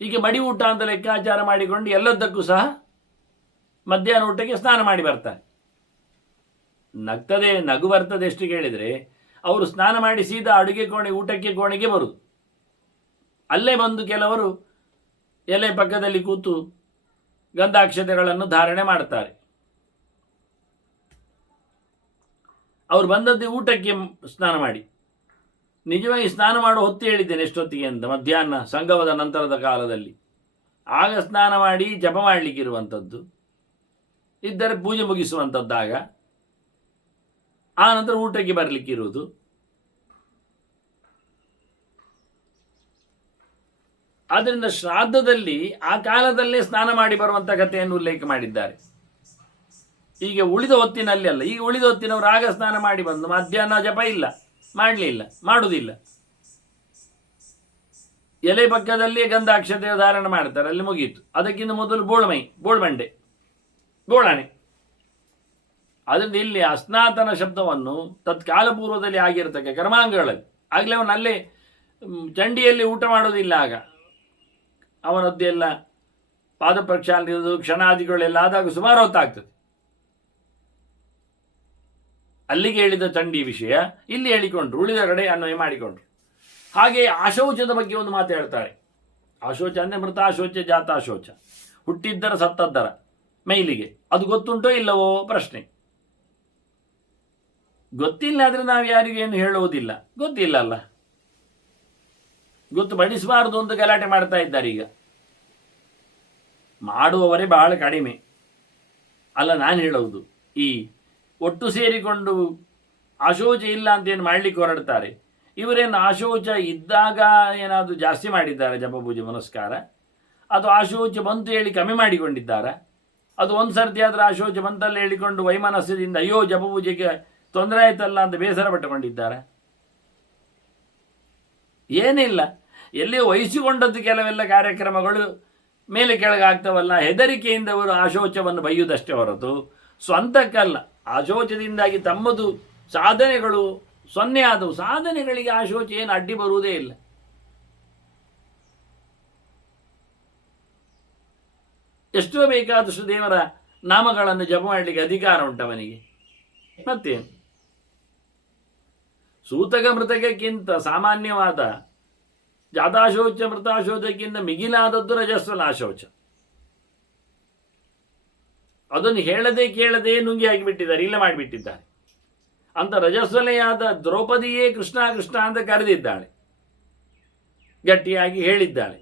ಹೀಗೆ ಮಡಿ ಊಟ ಅಂತ ಲೆಕ್ಕಾಚಾರ ಮಾಡಿಕೊಂಡು ಎಲ್ಲದಕ್ಕೂ ಸಹ ಮಧ್ಯಾಹ್ನ ಊಟಕ್ಕೆ ಸ್ನಾನ ಮಾಡಿ ಬರ್ತಾರೆ. ನಗು ಬರ್ತದೆ ಎಷ್ಟು ಕೇಳಿದರೆ, ಅವರು ಸ್ನಾನ ಮಾಡಿ ಸೀದಾ ಅಡುಗೆ ಕೋಣೆ ಊಟಕ್ಕೆ ಕೋಣೆಗೆ ಬರುವುದು. ಅಲ್ಲೇ ಬಂದು ಕೆಲವರು ಎಲೆ ಪಕ್ಕದಲ್ಲಿ ಕೂತು ಗಂಧಾಕ್ಷತೆಗಳನ್ನು ಧಾರಣೆ ಮಾಡ್ತಾರೆ. ಅವರು ಬಂದದ್ದು ಊಟಕ್ಕೆ ಸ್ನಾನ ಮಾಡಿ. ನಿಜವಾಗಿ ಸ್ನಾನ ಮಾಡೋ ಹೊತ್ತು ಹೇಳಿದ್ದೇನೆ ಎಷ್ಟೊತ್ತಿಗೆ ಅಂತ, ಮಧ್ಯಾಹ್ನ ಸಂಗಮದ ನಂತರದ ಕಾಲದಲ್ಲಿ. ಆಗ ಸ್ನಾನ ಮಾಡಿ ಜಪ ಮಾಡಲಿಕ್ಕಿರುವಂಥದ್ದು, ಇದ್ದರೆ ಪೂಜೆ ಮುಗಿಸುವಂಥದ್ದಾಗ, ಆ ನಂತರ ಊಟಕ್ಕೆ ಬರಲಿಕ್ಕಿರುವುದು. ಆದ್ದರಿಂದ ಶ್ರಾದ್ದದಲ್ಲಿ ಆ ಕಾಲದಲ್ಲೇ ಸ್ನಾನ ಮಾಡಿ ಬರುವಂಥ ಕಥೆಯನ್ನು ಉಲ್ಲೇಖ ಮಾಡಿದ್ದಾರೆ. ಈಗ ಉಳಿದ ಹೊತ್ತಿನಲ್ಲಿ ಅಲ್ಲ. ಈಗ ಉಳಿದ ಹೊತ್ತಿನವರು ಆಗ ಸ್ನಾನ ಮಾಡಿ ಬಂದು ಮಧ್ಯಾಹ್ನ ಜಪ ಇಲ್ಲ, ಮಾಡಲಿಲ್ಲ, ಮಾಡುವುದಿಲ್ಲ. ಎಲೆ ಪಕ್ಕದಲ್ಲಿಯೇ ಗಂಧಾಕ್ಷತೆ ಧಾರಣೆ ಮಾಡ್ತಾರೆ, ಅಲ್ಲಿ ಮುಗೀತು. ಅದಕ್ಕಿಂತ ಮೊದಲು ಬೋಳ್ಬಂಡೆ, ಬೋಳಾಣೆ. ಅದರಿಂದ ಇಲ್ಲಿ ಅಸ್ನಾತನ ಶಬ್ದವನ್ನು ತತ್ಕಾಲ ಪೂರ್ವದಲ್ಲಿ ಆಗಿರತಕ್ಕ ಕರ್ಮಾಂಗಗಳಲ್ಲಿ ಆಗಲೇ ಅವನಲ್ಲೇ ಚಂಡಿಯಲ್ಲಿ ಊಟ ಮಾಡೋದಿಲ್ಲ. ಆಗ ಅವನದ್ದೆಲ್ಲ ಪಾದ ಪ್ರಕ್ಷಾಲನೆ ಕ್ಷಣಾದಿಗಳೆಲ್ಲ ಆದಾಗ ಸುಮಾರು ಹೊತ್ತಾಗ್ತದೆ. ಅಲ್ಲಿಗೆ ಹೇಳಿದ ಚಂಡಿ ವಿಷಯ ಇಲ್ಲಿ ಹೇಳಿಕೊಂಡ್ರು, ಉಳಿದ ಕಡೆ ಅನ್ವಯ ಮಾಡಿಕೊಂಡ್ರು. ಹಾಗೆ ಆಶೌಚದ ಬಗ್ಗೆ ಒಂದು ಮಾತು ಹೇಳ್ತಾರೆ. ಆಶೋಚ ಅಂದರೆ ಮೃತಾಶೋಚ ಜಾತಾಶೋಚ, ಹುಟ್ಟಿದ್ದರ ಸತ್ತದ್ದರ ಮೈಲಿಗೆ. ಅದು ಗೊತ್ತುಂಟೋ ಇಲ್ಲವೋ ಪ್ರಶ್ನೆ. ಗೊತ್ತಿಲ್ಲ ಆದರೆ ನಾವು ಯಾರಿಗೇನು ಹೇಳುವುದಿಲ್ಲ. ಗೊತ್ತಿಲ್ಲಲ್ಲ, ಗೊತ್ತು ಪಡಿಸಬಾರದು ಅಂತ ಗಲಾಟೆ ಮಾಡ್ತಾ ಇದ್ದಾರೆ ಈಗ. ಮಾಡುವವರೇ ಬಹಳ ಕಡಿಮೆ ಅಲ್ಲ. ನಾನು ಹೇಳುವುದು, ಈ ಒಟ್ಟು ಸೇರಿಕೊಂಡು ಅಶೌಚ ಇಲ್ಲ ಅಂತ ಏನು ಮಾಡಲಿಕ್ಕೆ ಹೊರಡ್ತಾರೆ, ಇವರೇನು ಅಶೌಚ ಇದ್ದಾಗ ಏನಾದರೂ ಜಾಸ್ತಿ ಮಾಡಿದ್ದಾರೆ ಜಪ ಪೂಜೆ ಪುನಸ್ಕಾರ, ಅದು ಅಶೌಚ ಬಂತು ಹೇಳಿ ಕಮ್ಮಿ ಮಾಡಿಕೊಂಡಿದ್ದಾರೆ? ಅದು ಒಂದು ಸರ್ತಿ ಆದರೆ ಅಶೌಚ ಬಂತಲ್ಲ ಹೇಳಿಕೊಂಡು ವೈಮನಸ್ಯದಿಂದ ಅಯ್ಯೋ ಜಪ ಪೂಜೆಗೆ ತೊಂದರೆ ಆಯ್ತಲ್ಲ ಅಂತ ಬೇಸರ ಪಟ್ಟುಕೊಂಡಿದ್ದಾರೆ? ಏನಿಲ್ಲ, ಎಲ್ಲಿಯೋ ವಹಿಸಿಕೊಂಡದ್ದು ಕೆಲವೆಲ್ಲ ಕಾರ್ಯಕ್ರಮಗಳು ಮೇಲೆ ಕೆಳಗಾಗ್ತವಲ್ಲ, ಹೆದರಿಕೆಯಿಂದ ಅವರು ಆಶೋಚವನ್ನು ಬೈಯುವುದಷ್ಟೇ ಹೊರತು ಸ್ವಂತಕ್ಕಲ್ಲ. ಆಶೋಚದಿಂದಾಗಿ ತಮ್ಮದು ಸಾಧನೆಗಳು ಸೊನ್ನೆ ಆದವು. ಸಾಧನೆಗಳಿಗೆ ಆಶೋಚ ಏನು ಅಡ್ಡಿ ಬರುವುದೇ ಇಲ್ಲ. ಎಷ್ಟೋ ಬೇಕಾದಷ್ಟು ದೇವರ ನಾಮಗಳನ್ನು ಜಪ ಮಾಡಲಿಕ್ಕೆ ಅಧಿಕಾರ ಉಂಟವನಿಗೆ. ಮತ್ತೇನು, ಸೂತಕ ಮೃತಕಕ್ಕಿಂತ ಸಾಮಾನ್ಯವಾದ ಜಾತಾಶೌಚ ಮೃತಾಶೌಚಕ್ಕಿಂತ ಮಿಗಿಲಾದದ್ದು ರಜಸ್ವಲ ಆಶೌಚ. ಅದನ್ನು ಹೇಳದೆ ಕೇಳದೆ ನುಂಗಿ ಆಗಿಬಿಟ್ಟಿದ್ದಾರೆ, ಇಲ್ಲ ಮಾಡಿಬಿಟ್ಟಿದ್ದಾರೆ. ಅಂತ ರಜಸ್ವಲೆಯಾದ ದ್ರೌಪದಿಯೇ ಕೃಷ್ಣ ಕೃಷ್ಣ ಅಂತ ಕರೆದಿದ್ದಾಳೆ, ಗಟ್ಟಿಯಾಗಿ ಹೇಳಿದ್ದಾಳೆ.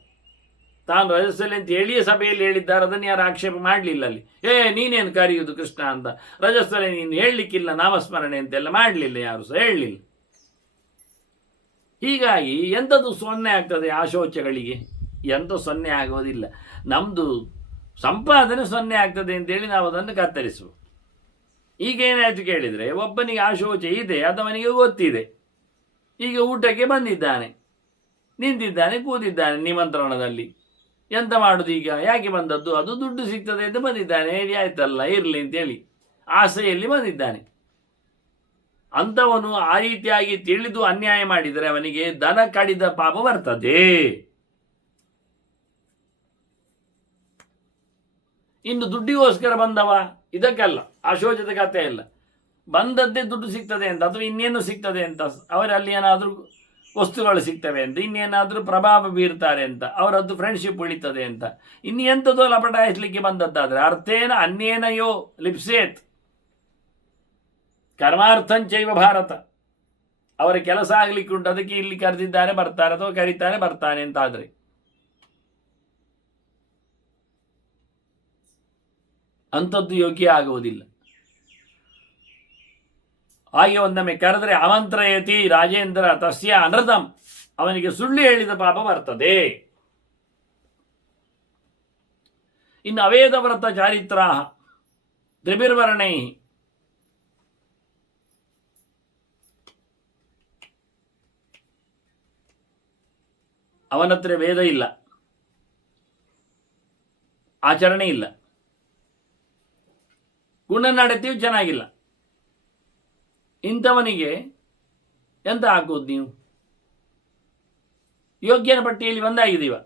ತಾನು ರಜಸ್ವಲೆ ಅಂತ ಹೇಳಿಯೇ ಸಭೆಯಲ್ಲಿ ಹೇಳಿದ್ದಾರೆ, ಅದನ್ನು ಯಾರು ಆಕ್ಷೇಪ ಮಾಡಲಿಲ್ಲ ಅಲ್ಲಿ. ನೀನೇನು ಕರೆಯುವುದು ಕೃಷ್ಣ ಅಂತ, ರಜಸ್ವಲೆ ನೀನು ಹೇಳಲಿಕ್ಕಿಲ್ಲ ನಾಮಸ್ಮರಣೆ ಅಂತೆಲ್ಲ ಮಾಡಲಿಲ್ಲ, ಯಾರು ಸಹ ಹೇಳಲಿಲ್ಲ. ಹೀಗಾಗಿ ಎಂಥದ್ದು ಸೊನ್ನೆ ಆಗ್ತದೆ ಆಶೋಚಗಳಿಗೆ? ಎಂಥ ಸೊನ್ನೆ ಆಗೋದಿಲ್ಲ. ನಮ್ಮದು ಸಂಪಾದನೆ ಸೊನ್ನೆ ಆಗ್ತದೆ ಅಂತೇಳಿ ನಾವು ಅದನ್ನು ಕತ್ತರಿಸುವ. ಈಗೇನಾಯ್ತು ಕೇಳಿದರೆ, ಒಬ್ಬನಿಗೆ ಆಶೋಚ ಇದೆ, ಅದವನಿಗೆ ಗೊತ್ತಿದೆ. ಈಗ ಊಟಕ್ಕೆ ಬಂದಿದ್ದಾನೆ, ನಿಂತಿದ್ದಾನೆ, ಕೂತಿದ್ದಾನೆ ನಿಮಂತ್ರಣದಲ್ಲಿ. ಎಂತ ಮಾಡುದು ಈಗ? ಯಾಕೆ ಬಂದದ್ದು? ಅದು ದುಡ್ಡು ಸಿಗ್ತದೆ ಅಂತ ಬಂದಿದ್ದಾನೆ, ಹೇಳಿ ಆಯ್ತಲ್ಲ ಇರಲಿ ಅಂತೇಳಿ ಆಸೆಯಲ್ಲಿ ಬಂದಿದ್ದಾನೆ. ಅಂಥವನು ಆ ರೀತಿಯಾಗಿ ತಿಳಿದು ಅನ್ಯಾಯ ಮಾಡಿದರೆ ಅವನಿಗೆ ದನ ಕಡಿದ ಪಾಪ ಬರ್ತದೆ. ಇನ್ನು ದುಡ್ಡಿಗೋಸ್ಕರ ಬಂದವ, ಇದಕ್ಕಲ್ಲ, ಆಶೋಚದ ಕಥೆ ಇಲ್ಲ. ಬಂದದ್ದೇ ದುಡ್ಡು ಸಿಗ್ತದೆ ಅಂತ, ಅಥವಾ ಇನ್ನೇನು ಸಿಗ್ತದೆ ಅಂತ, ಅವರಲ್ಲಿ ಏನಾದರೂ ವಸ್ತುಗಳು ಸಿಗ್ತವೆ ಅಂತ, ಇನ್ನೇನಾದರೂ ಪ್ರಭಾವ ಬೀರ್ತಾರೆ ಅಂತ, ಅವರದ್ದು ಫ್ರೆಂಡ್ಶಿಪ್ ಉಳಿತದೆ ಅಂತ, ಇನ್ನೆಂಥದೋ ಲಪಟಾಯಿಸಲಿಕ್ಕೆ ಬಂದದ್ದಾದರೆ ಅರ್ಥೇನ ಅನ್ಯೇನಯೋ ಲಿಪ್ಸೇತ್ ಕರ್ಮಾರ್ಥಂಚೈವ ಭಾರತ. ಅವರ ಕೆಲಸ ಆಗಲಿಕ್ಕೆ ಉಂಟು, ಅದಕ್ಕೆ ಇಲ್ಲಿ ಕರೆದಿದ್ದಾರೆ ಬರ್ತಾರೆ, ಅಥವಾ ಕರೀತಾರೆ ಬರ್ತಾನೆ ಅಂತ. ಆದರೆ ಅಂಥದ್ದು ಯೋಗ್ಯ ಆಗುವುದಿಲ್ಲ. ಹಾಗೆ ಒಂದೊಮ್ಮೆ ಕರೆದರೆ ಆಮಂತ್ರಯತಿ ರಾಜೇಂದ್ರ ತಸ್ಯ ಅನೃತಂ, ಅವನಿಗೆ ಸುಳ್ಳು ಹೇಳಿದ ಪಾಪ ಬರ್ತದೆ. ಇನ್ನು ಅವೇದ ವ್ರತ ಚಾರಿತ್ರ ತ್ರಿಭಿರ್ವರ್ಣೈ, ಅವನತ್ರ ವೇದ ಇಲ್ಲ, ಆಚರಣೆ ಇಲ್ಲ, ಗುಣನಡತೆಯೂ ಚೆನ್ನಾಗಿಲ್ಲ. ಇಂಥವನಿಗೆ ಎಂತ ಹಾಕುವುದು ನೀವು? ಯೋಗ್ಯನ ಪಟ್ಟಿಯಲ್ಲಿ ಒಂದಾಗಿದ್ದೀವ,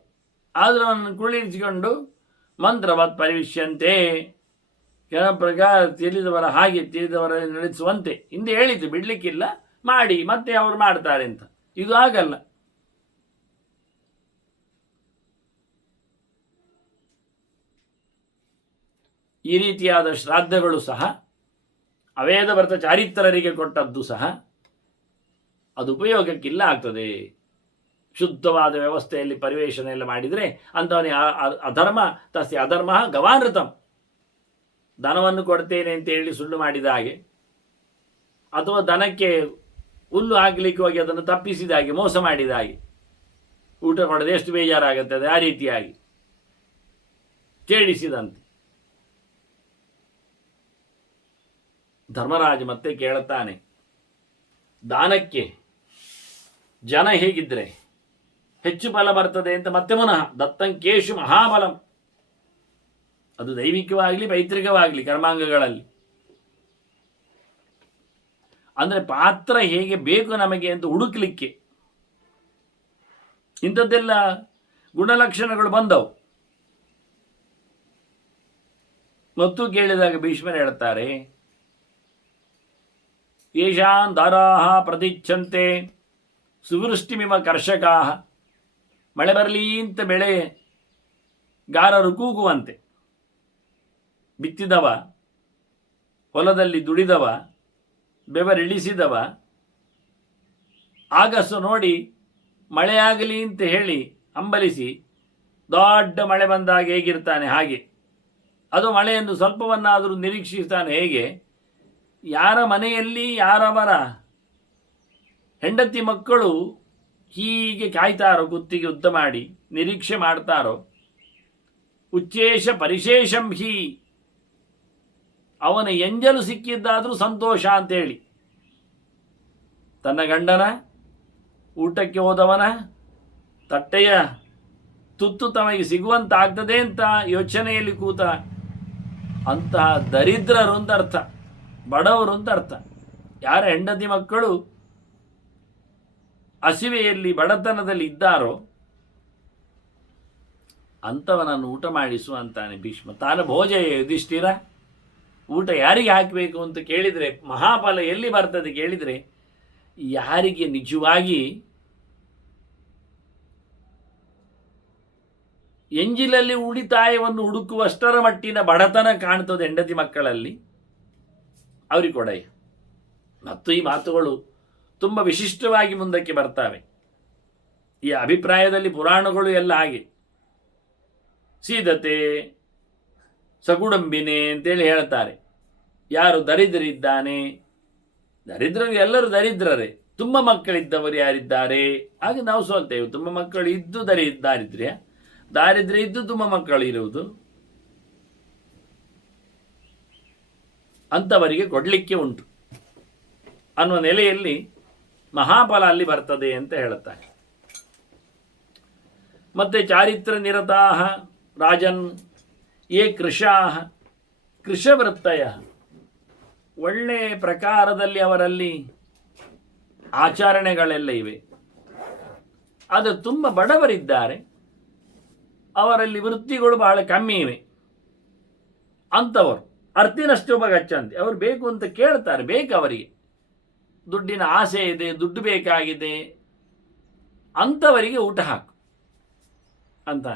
ಆದರೂ ಅವನನ್ನು ಕುಳ್ಳಿರಿಸಿಕೊಂಡು ಮಂತ್ರವತ್ ಪರಿವಿಶ್ಯಂತೆ, ಕೆಲ ಪ್ರಕಾರ ತಿಳಿದವರ ಹಾಗೆ ತಿಳಿದವರ ನಡೆಸುವಂತೆ. ಹಿಂದೆ ಹೇಳಿದ್ದು ಬಿಡಲಿಕ್ಕಿಲ್ಲ, ಮಾಡಿ ಮತ್ತೆ ಅವರು ಮಾಡ್ತಾರೆ ಅಂತ. ಇದು ಆಗಲ್ಲ. ಈ ರೀತಿಯಾದ ಶ್ರಾದ್ದಗಳು ಸಹ ಅವೇದ ವ್ರತ ಚಾರಿತ್ರರಿಗೆ ಕೊಟ್ಟದ್ದು ಸಹ ಅದು ಉಪಯೋಗಕ್ಕಿಲ್ಲ ಆಗ್ತದೆ. ಶುದ್ಧವಾದ ವ್ಯವಸ್ಥೆಯಲ್ಲಿ ಪರಿವೇಶನ ಎಲ್ಲ ಮಾಡಿದರೆ ಅಂಥವನಿಗೆ ಅಧರ್ಮ ತಸ್ಯ ಅಧರ್ಮ ಗವಾನೃತಂ, ದನವನ್ನು ಕೊಡ್ತೇನೆ ಅಂತ ಹೇಳಿ ಸುಳ್ಳು ಮಾಡಿದ ಹಾಗೆ, ಅಥವಾ ದನಕ್ಕೆ ಹುಲ್ಲು ಹಾಕಲಿಕ್ಕೆ ಹೋಗಿ ಅದನ್ನು ತಪ್ಪಿಸಿದ ಹಾಗೆ, ಮೋಸ ಮಾಡಿದ ಹಾಗೆ, ಊಟ ಕೊಡದೆ ಎಷ್ಟು ಬೇಜಾರಾಗುತ್ತದೆ. ಆ ರೀತಿಯಾಗಿ ಕೇಳಿಸಿದಂತೆ. ಧರ್ಮರಾಜ ಮತ್ತೆ ಕೇಳುತ್ತಾನೆ, ದಾನಕ್ಕೆ ಜನ ಹೇಗಿದ್ರೆ ಹೆಚ್ಚು ಬಲ ಬರ್ತದೆ ಅಂತ ಮತ್ತೆ ಪುನಃ ದತ್ತಂಕೇಶು ಮಹಾಬಲಂ, ಅದು ದೈವಿಕವಾಗಲಿ ಪೈತೃಕವಾಗಲಿ ಕರ್ಮಾಂಗಗಳಲ್ಲಿ. ಅಂದರೆ ಪಾತ್ರ ಹೇಗೆ ಬೇಕು ನಮಗೆ ಅಂತ ಹುಡುಕ್ಲಿಕ್ಕೆ ಇಂಥದ್ದೆಲ್ಲ ಗುಣಲಕ್ಷಣಗಳು ಬಂದವು. ಮತ್ತು ಕೇಳಿದಾಗ ಭೀಷ್ಮರು ಹೇಳ್ತಾರೆ, ಯೇಷಾಂ ದಾರಾಹ ಪ್ರತಿಚ್ಛಂತೆ ಸುವೃಷ್ಟಿಮಿವ ಕರ್ಷಕಾಹ, ಮಳೆ ಬರಲಿ ಅಂತ ಬೆಳೆಗಾರರು ಕೂಗುವಂತೆ, ಬಿತ್ತಿದವ ಹೊಲದಲ್ಲಿ ದುಡಿದವ ಬೆವರಿಳಿಸಿದವ ಆಗಸು ನೋಡಿ ಮಳೆಯಾಗಲಿ ಅಂತ ಹೇಳಿ ಹಂಬಲಿಸಿ ದೊಡ್ಡ ಮಳೆ ಬಂದಾಗ ಹೇಗಿರ್ತಾನೆ ಹಾಗೆ, ಅದು ಮಳೆಯನ್ನು ಸ್ವಲ್ಪವನ್ನಾದರೂ ನಿರೀಕ್ಷಿಸ್ತಾನೆ ಹೇಗೆ, ಯಾರ ಮನೆಯಲ್ಲಿ ಯಾರವರ ಹೆಂಡತಿ ಮಕ್ಕಳು ಹೀಗೆ ಕಾಯ್ತಾರೋ, ಕುತ್ತಿಗೆ ಉದ್ದ ಮಾಡಿ ನಿರೀಕ್ಷೆ ಮಾಡ್ತಾರೋ, ಉಚ್ಚೇಶ ಪರಿಶೇಷಂ ಹಿ, ಅವನ ಎಂಜಲು ಸಿಕ್ಕಿದ್ದಾದರೂ ಸಂತೋಷ ಅಂತೇಳಿ, ತನ್ನ ಗಂಡನ ಊಟಕ್ಕೆ ಹೋದವನ ತಟ್ಟೆಯ ತುತ್ತು ತಮಗೆ ಸಿಗುವಂತಾಗ್ತದೆ ಅಂತ ಯೋಚನೆಯಲ್ಲಿ ಕೂತ ಅಂತಹ ದರಿದ್ರರು ಅಂತ ಅರ್ಥ, ಬಡವರು ಅಂತ ಅರ್ಥ. ಯಾರ ಹೆಂಡತಿ ಮಕ್ಕಳು ಹಸಿವೆಯಲ್ಲಿ ಬಡತನದಲ್ಲಿ ಇದ್ದಾರೋ ಅಂಥವನನ್ನು ಊಟ ಮಾಡಿಸು ಅಂತಾನೆ ಭೀಷ್ಮ. ತಾನು ಭೋಜ ಯುಧಿಷ್ಠಿರ, ಊಟ ಯಾರಿಗೆ ಹಾಕಬೇಕು ಅಂತ ಕೇಳಿದರೆ ಮಹಾಫಲ ಎಲ್ಲಿ ಬರ್ತದೆ ಕೇಳಿದರೆ, ಯಾರಿಗೆ ನಿಜವಾಗಿ ಎಂಜಿಲಲ್ಲಿ ಉಳಿತಾಯವನ್ನು ಹುಡುಕುವಷ್ಟರ ಮಟ್ಟಿನ ಬಡತನ ಕಾಣ್ತದೆ ಹೆಂಡತಿ ಮಕ್ಕಳಲ್ಲಿ, ಅವ್ರಿಗೆ ಕೊಡಯ್ಯ. ಮತ್ತು ಈ ಮಾತುಗಳು ತುಂಬ ವಿಶಿಷ್ಟವಾಗಿ ಮುಂದಕ್ಕೆ ಬರ್ತವೆ. ಈ ಅಭಿಪ್ರಾಯದಲ್ಲಿ ಪುರಾಣಗಳು ಎಲ್ಲ ಹಾಗೆ, ಸೀದತೆ ಸಗುಡಂಬಿನೆ ಅಂತೇಳಿ ಹೇಳ್ತಾರೆ. ಯಾರು ದರಿದ್ರಿದ್ದಾನೆ, ದರಿದ್ರರು ಎಲ್ಲರೂ ದರಿದ್ರರೇ, ತುಂಬ ಮಕ್ಕಳಿದ್ದವರು ಯಾರಿದ್ದಾರೆ, ಹಾಗೆ ನಾವು ಸೋಲ್ತೇವೆ. ತುಂಬ ಮಕ್ಕಳು ಇದ್ದು ದಾರಿದ್ರ್ಯ ಇದ್ದು ತುಂಬ ಮಕ್ಕಳು ಇರುವುದು, ಅಂಥವರಿಗೆ ಕೊಡಲಿಕ್ಕೆ ಉಂಟು ಅನ್ನುವ ನೆಲೆಯಲ್ಲಿ ಮಹಾಫಲ ಅಲ್ಲಿ ಬರ್ತದೆ ಅಂತ ಹೇಳುತ್ತಾರೆ. ಮತ್ತೆ ಚಾರಿತ್ರ ನಿರತಾಹ ರಾಜನ್ ಯೇ ಕೃಶಾಹ ಕೃಶವೃತ್ತಯ, ಒಳ್ಳೆ ಪ್ರಕಾರದಲ್ಲಿ ಅವರಲ್ಲಿ ಆಚರಣೆಗಳೆಲ್ಲ ಇವೆ. ಆದರೆ ತುಂಬ ಬಡವರಿದ್ದಾರೆ, ಅವರಲ್ಲಿ ವೃತ್ತಿಗಳು ಬಹಳ ಕಮ್ಮಿ ಇವೆ. ಅಂಥವರು ಅರ್ತಿನಷ್ಟೊಬ್ಬ ಗಚ್ಚಂತೆ, ಅವರು ಬೇಕು ಅಂತ ಕೇಳ್ತಾರೆ, ಬೇಕು ಅವರಿಗೆ ದುಡ್ಡಿನ ಆಸೆ ಇದೆ, ದುಡ್ಡು ಬೇಕಾಗಿದೆ, ಅಂಥವರಿಗೆ ಊಟ ಹಾಕು ಅಂತ.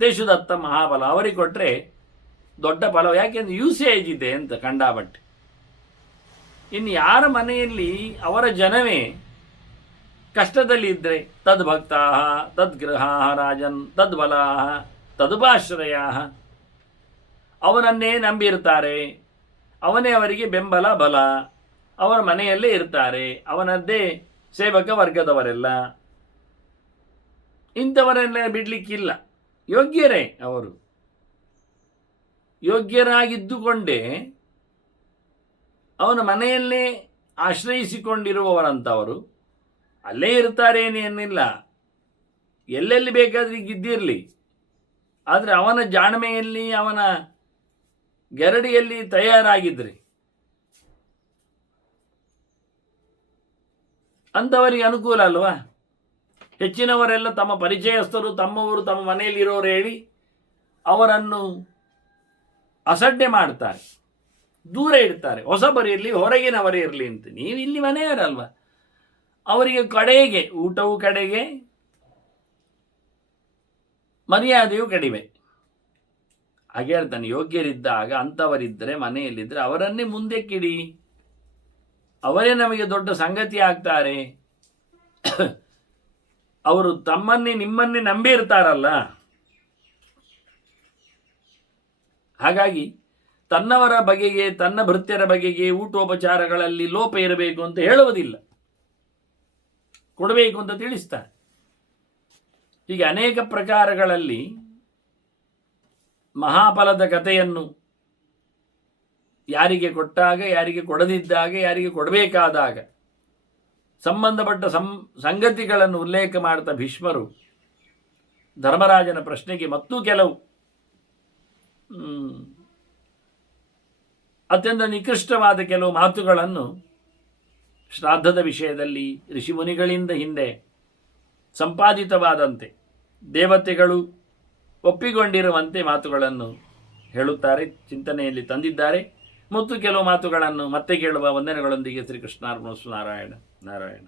ದೇಶದತ್ತ ಮಹಾಫಲ ಅವರಿಗೆ ಕೊಟ್ಟರೆ ದೊಡ್ಡ ಫಲ, ಯಾಕೆಂದ್ರೆ ಯೂಸೇಜ್ ಇದೆ ಅಂತ ಕಂಡಾಬಟ್ಟೆ. ಇನ್ನು ಯಾರ ಮನೆಯಲ್ಲಿ ಅವರ ಜನವೇ ಕಷ್ಟದಲ್ಲಿ ಇದ್ದರೆ ತದ್ಭಕ್ತಾ ತದ್ಗೃಹ ರಾಜನ್ ತದ್ಬಲಾ ತದುಪಾಶ್ರಯ, ಅವನನ್ನೇ ನಂಬಿರ್ತಾರೆ, ಅವನೇ ಅವರಿಗೆ ಬೆಂಬಲ ಬಲ, ಅವರ ಮನೆಯಲ್ಲೇ ಇರ್ತಾರೆ, ಅವನದ್ದೇ ಸೇವಕ ವರ್ಗದವರೆಲ್ಲ, ಇಂಥವರೆಲ್ಲ ಬಿಡಲಿಕ್ಕಿಲ್ಲ. ಯೋಗ್ಯರೇ ಅವರು, ಯೋಗ್ಯರಾಗಿದ್ದುಕೊಂಡೇ ಅವನ ಮನೆಯಲ್ಲೇ ಆಶ್ರಯಿಸಿಕೊಂಡಿರುವವರಂಥವರು ಅಲ್ಲೇ ಇರ್ತಾರೇನೇನಿಲ್ಲ, ಎಲ್ಲೆಲ್ಲಿ ಬೇಕಾದ್ರೆ ಇದ್ದಿರಲಿ. ಆದರೆ ಅವನ ಜಾಣ್ಮೆಯಲ್ಲಿ, ಅವನ ಗೆರಡಿಯಲ್ಲಿ ತಯಾರಾಗಿದ್ರಿ ಅಂಥವರಿಗೆ ಅನುಕೂಲ ಅಲ್ವಾ. ಹೆಚ್ಚಿನವರೆಲ್ಲ ತಮ್ಮ ಪರಿಚಯಸ್ಥರು, ತಮ್ಮವರು, ತಮ್ಮ ಮನೆಯಲ್ಲಿರೋರು ಹೇಳಿ ಅವರನ್ನು ಅಸಡ್ಡೆ ಮಾಡ್ತಾರೆ, ದೂರ ಇಡ್ತಾರೆ. ಹೊಸಬರಿರಲಿ, ಹೊರಗಿನವರೇ ಇರಲಿ ಅಂತ. ನೀವು ಇಲ್ಲಿ ಮನೆಯವರಲ್ವ, ಅವರಿಗೆ ಕಡೆಗೆ ಊಟವೂ ಕಡೆಗೆ, ಮರ್ಯಾದೆಯೂ ಕಡಿಮೆ. ಹಾಗೆ ಹೇಳ್ತಾನೆ, ಯೋಗ್ಯರಿದ್ದಾಗ ಅಂಥವರಿದ್ದರೆ, ಮನೆಯಲ್ಲಿದ್ದರೆ ಅವರನ್ನೇ ಮುಂದಕ್ಕಿಡಿ, ಅವರೇ ನಮಗೆ ದೊಡ್ಡ ಸಂಗತಿ ಆಗ್ತಾರೆ. ಅವರು ತಮ್ಮನ್ನೇ ನಿಮ್ಮನ್ನೇ ನಂಬಿರ್ತಾರಲ್ಲ. ಹಾಗಾಗಿ ತನ್ನವರ ಬಗೆಗೆ, ತನ್ನ ಭೃತ್ಯರ ಬಗೆಗೆ ಊಟೋಪಚಾರಗಳಲ್ಲಿ ಲೋಪ ಇರಬೇಕು ಅಂತ ಹೇಳುವುದಿಲ್ಲ, ಕೊಡಬೇಕು ಅಂತ ತಿಳಿಸ್ತಾರೆ. ಹೀಗೆ ಅನೇಕ ಪ್ರಕಾರಗಳಲ್ಲಿ ಮಹಾಫಲದ ಕಥೆಯನ್ನು ಯಾರಿಗೆ ಕೊಟ್ಟಾಗ, ಯಾರಿಗೆ ಕೊಡದಿದ್ದಾಗ, ಯಾರಿಗೆ ಕೊಡಬೇಕಾದಾಗ ಸಂಬಂಧಪಟ್ಟ ಸಂಗತಿಗಳನ್ನು ಉಲ್ಲೇಖ ಮಾಡ್ತಾ ಭೀಷ್ಮರು ಧರ್ಮರಾಜನ ಪ್ರಶ್ನೆಗೆ ಮತ್ತೂ ಕೆಲವು ಅತ್ಯಂತ ನಿಕೃಷ್ಟವಾದ ಕೆಲವು ಮಾತುಗಳನ್ನು ಶ್ರಾದ್ದದ ವಿಷಯದಲ್ಲಿ ಋಷಿಮುನಿಗಳಿಂದ ಹಿಂದೆ ಸಂಪಾದಿತವಾದಂತೆ ದೇವತೆಗಳು ಒಪ್ಪಿಕೊಂಡಿರುವಂತೆ ಮಾತುಗಳನ್ನು ಹೇಳುತ್ತಾರೆ, ಚಿಂತನೆಯಲ್ಲಿ ತಂದಿದ್ದಾರೆ. ಮತ್ತು ಕೆಲವು ಮಾತುಗಳನ್ನು ಮತ್ತೆ ಕೇಳುವ ವಂದನೆಗಳೊಂದಿಗೆ ಶ್ರೀಕೃಷ್ಣಾರ್ಪಣಮಸ್ತು. ನಾರಾಯಣ ನಾರಾಯಣ.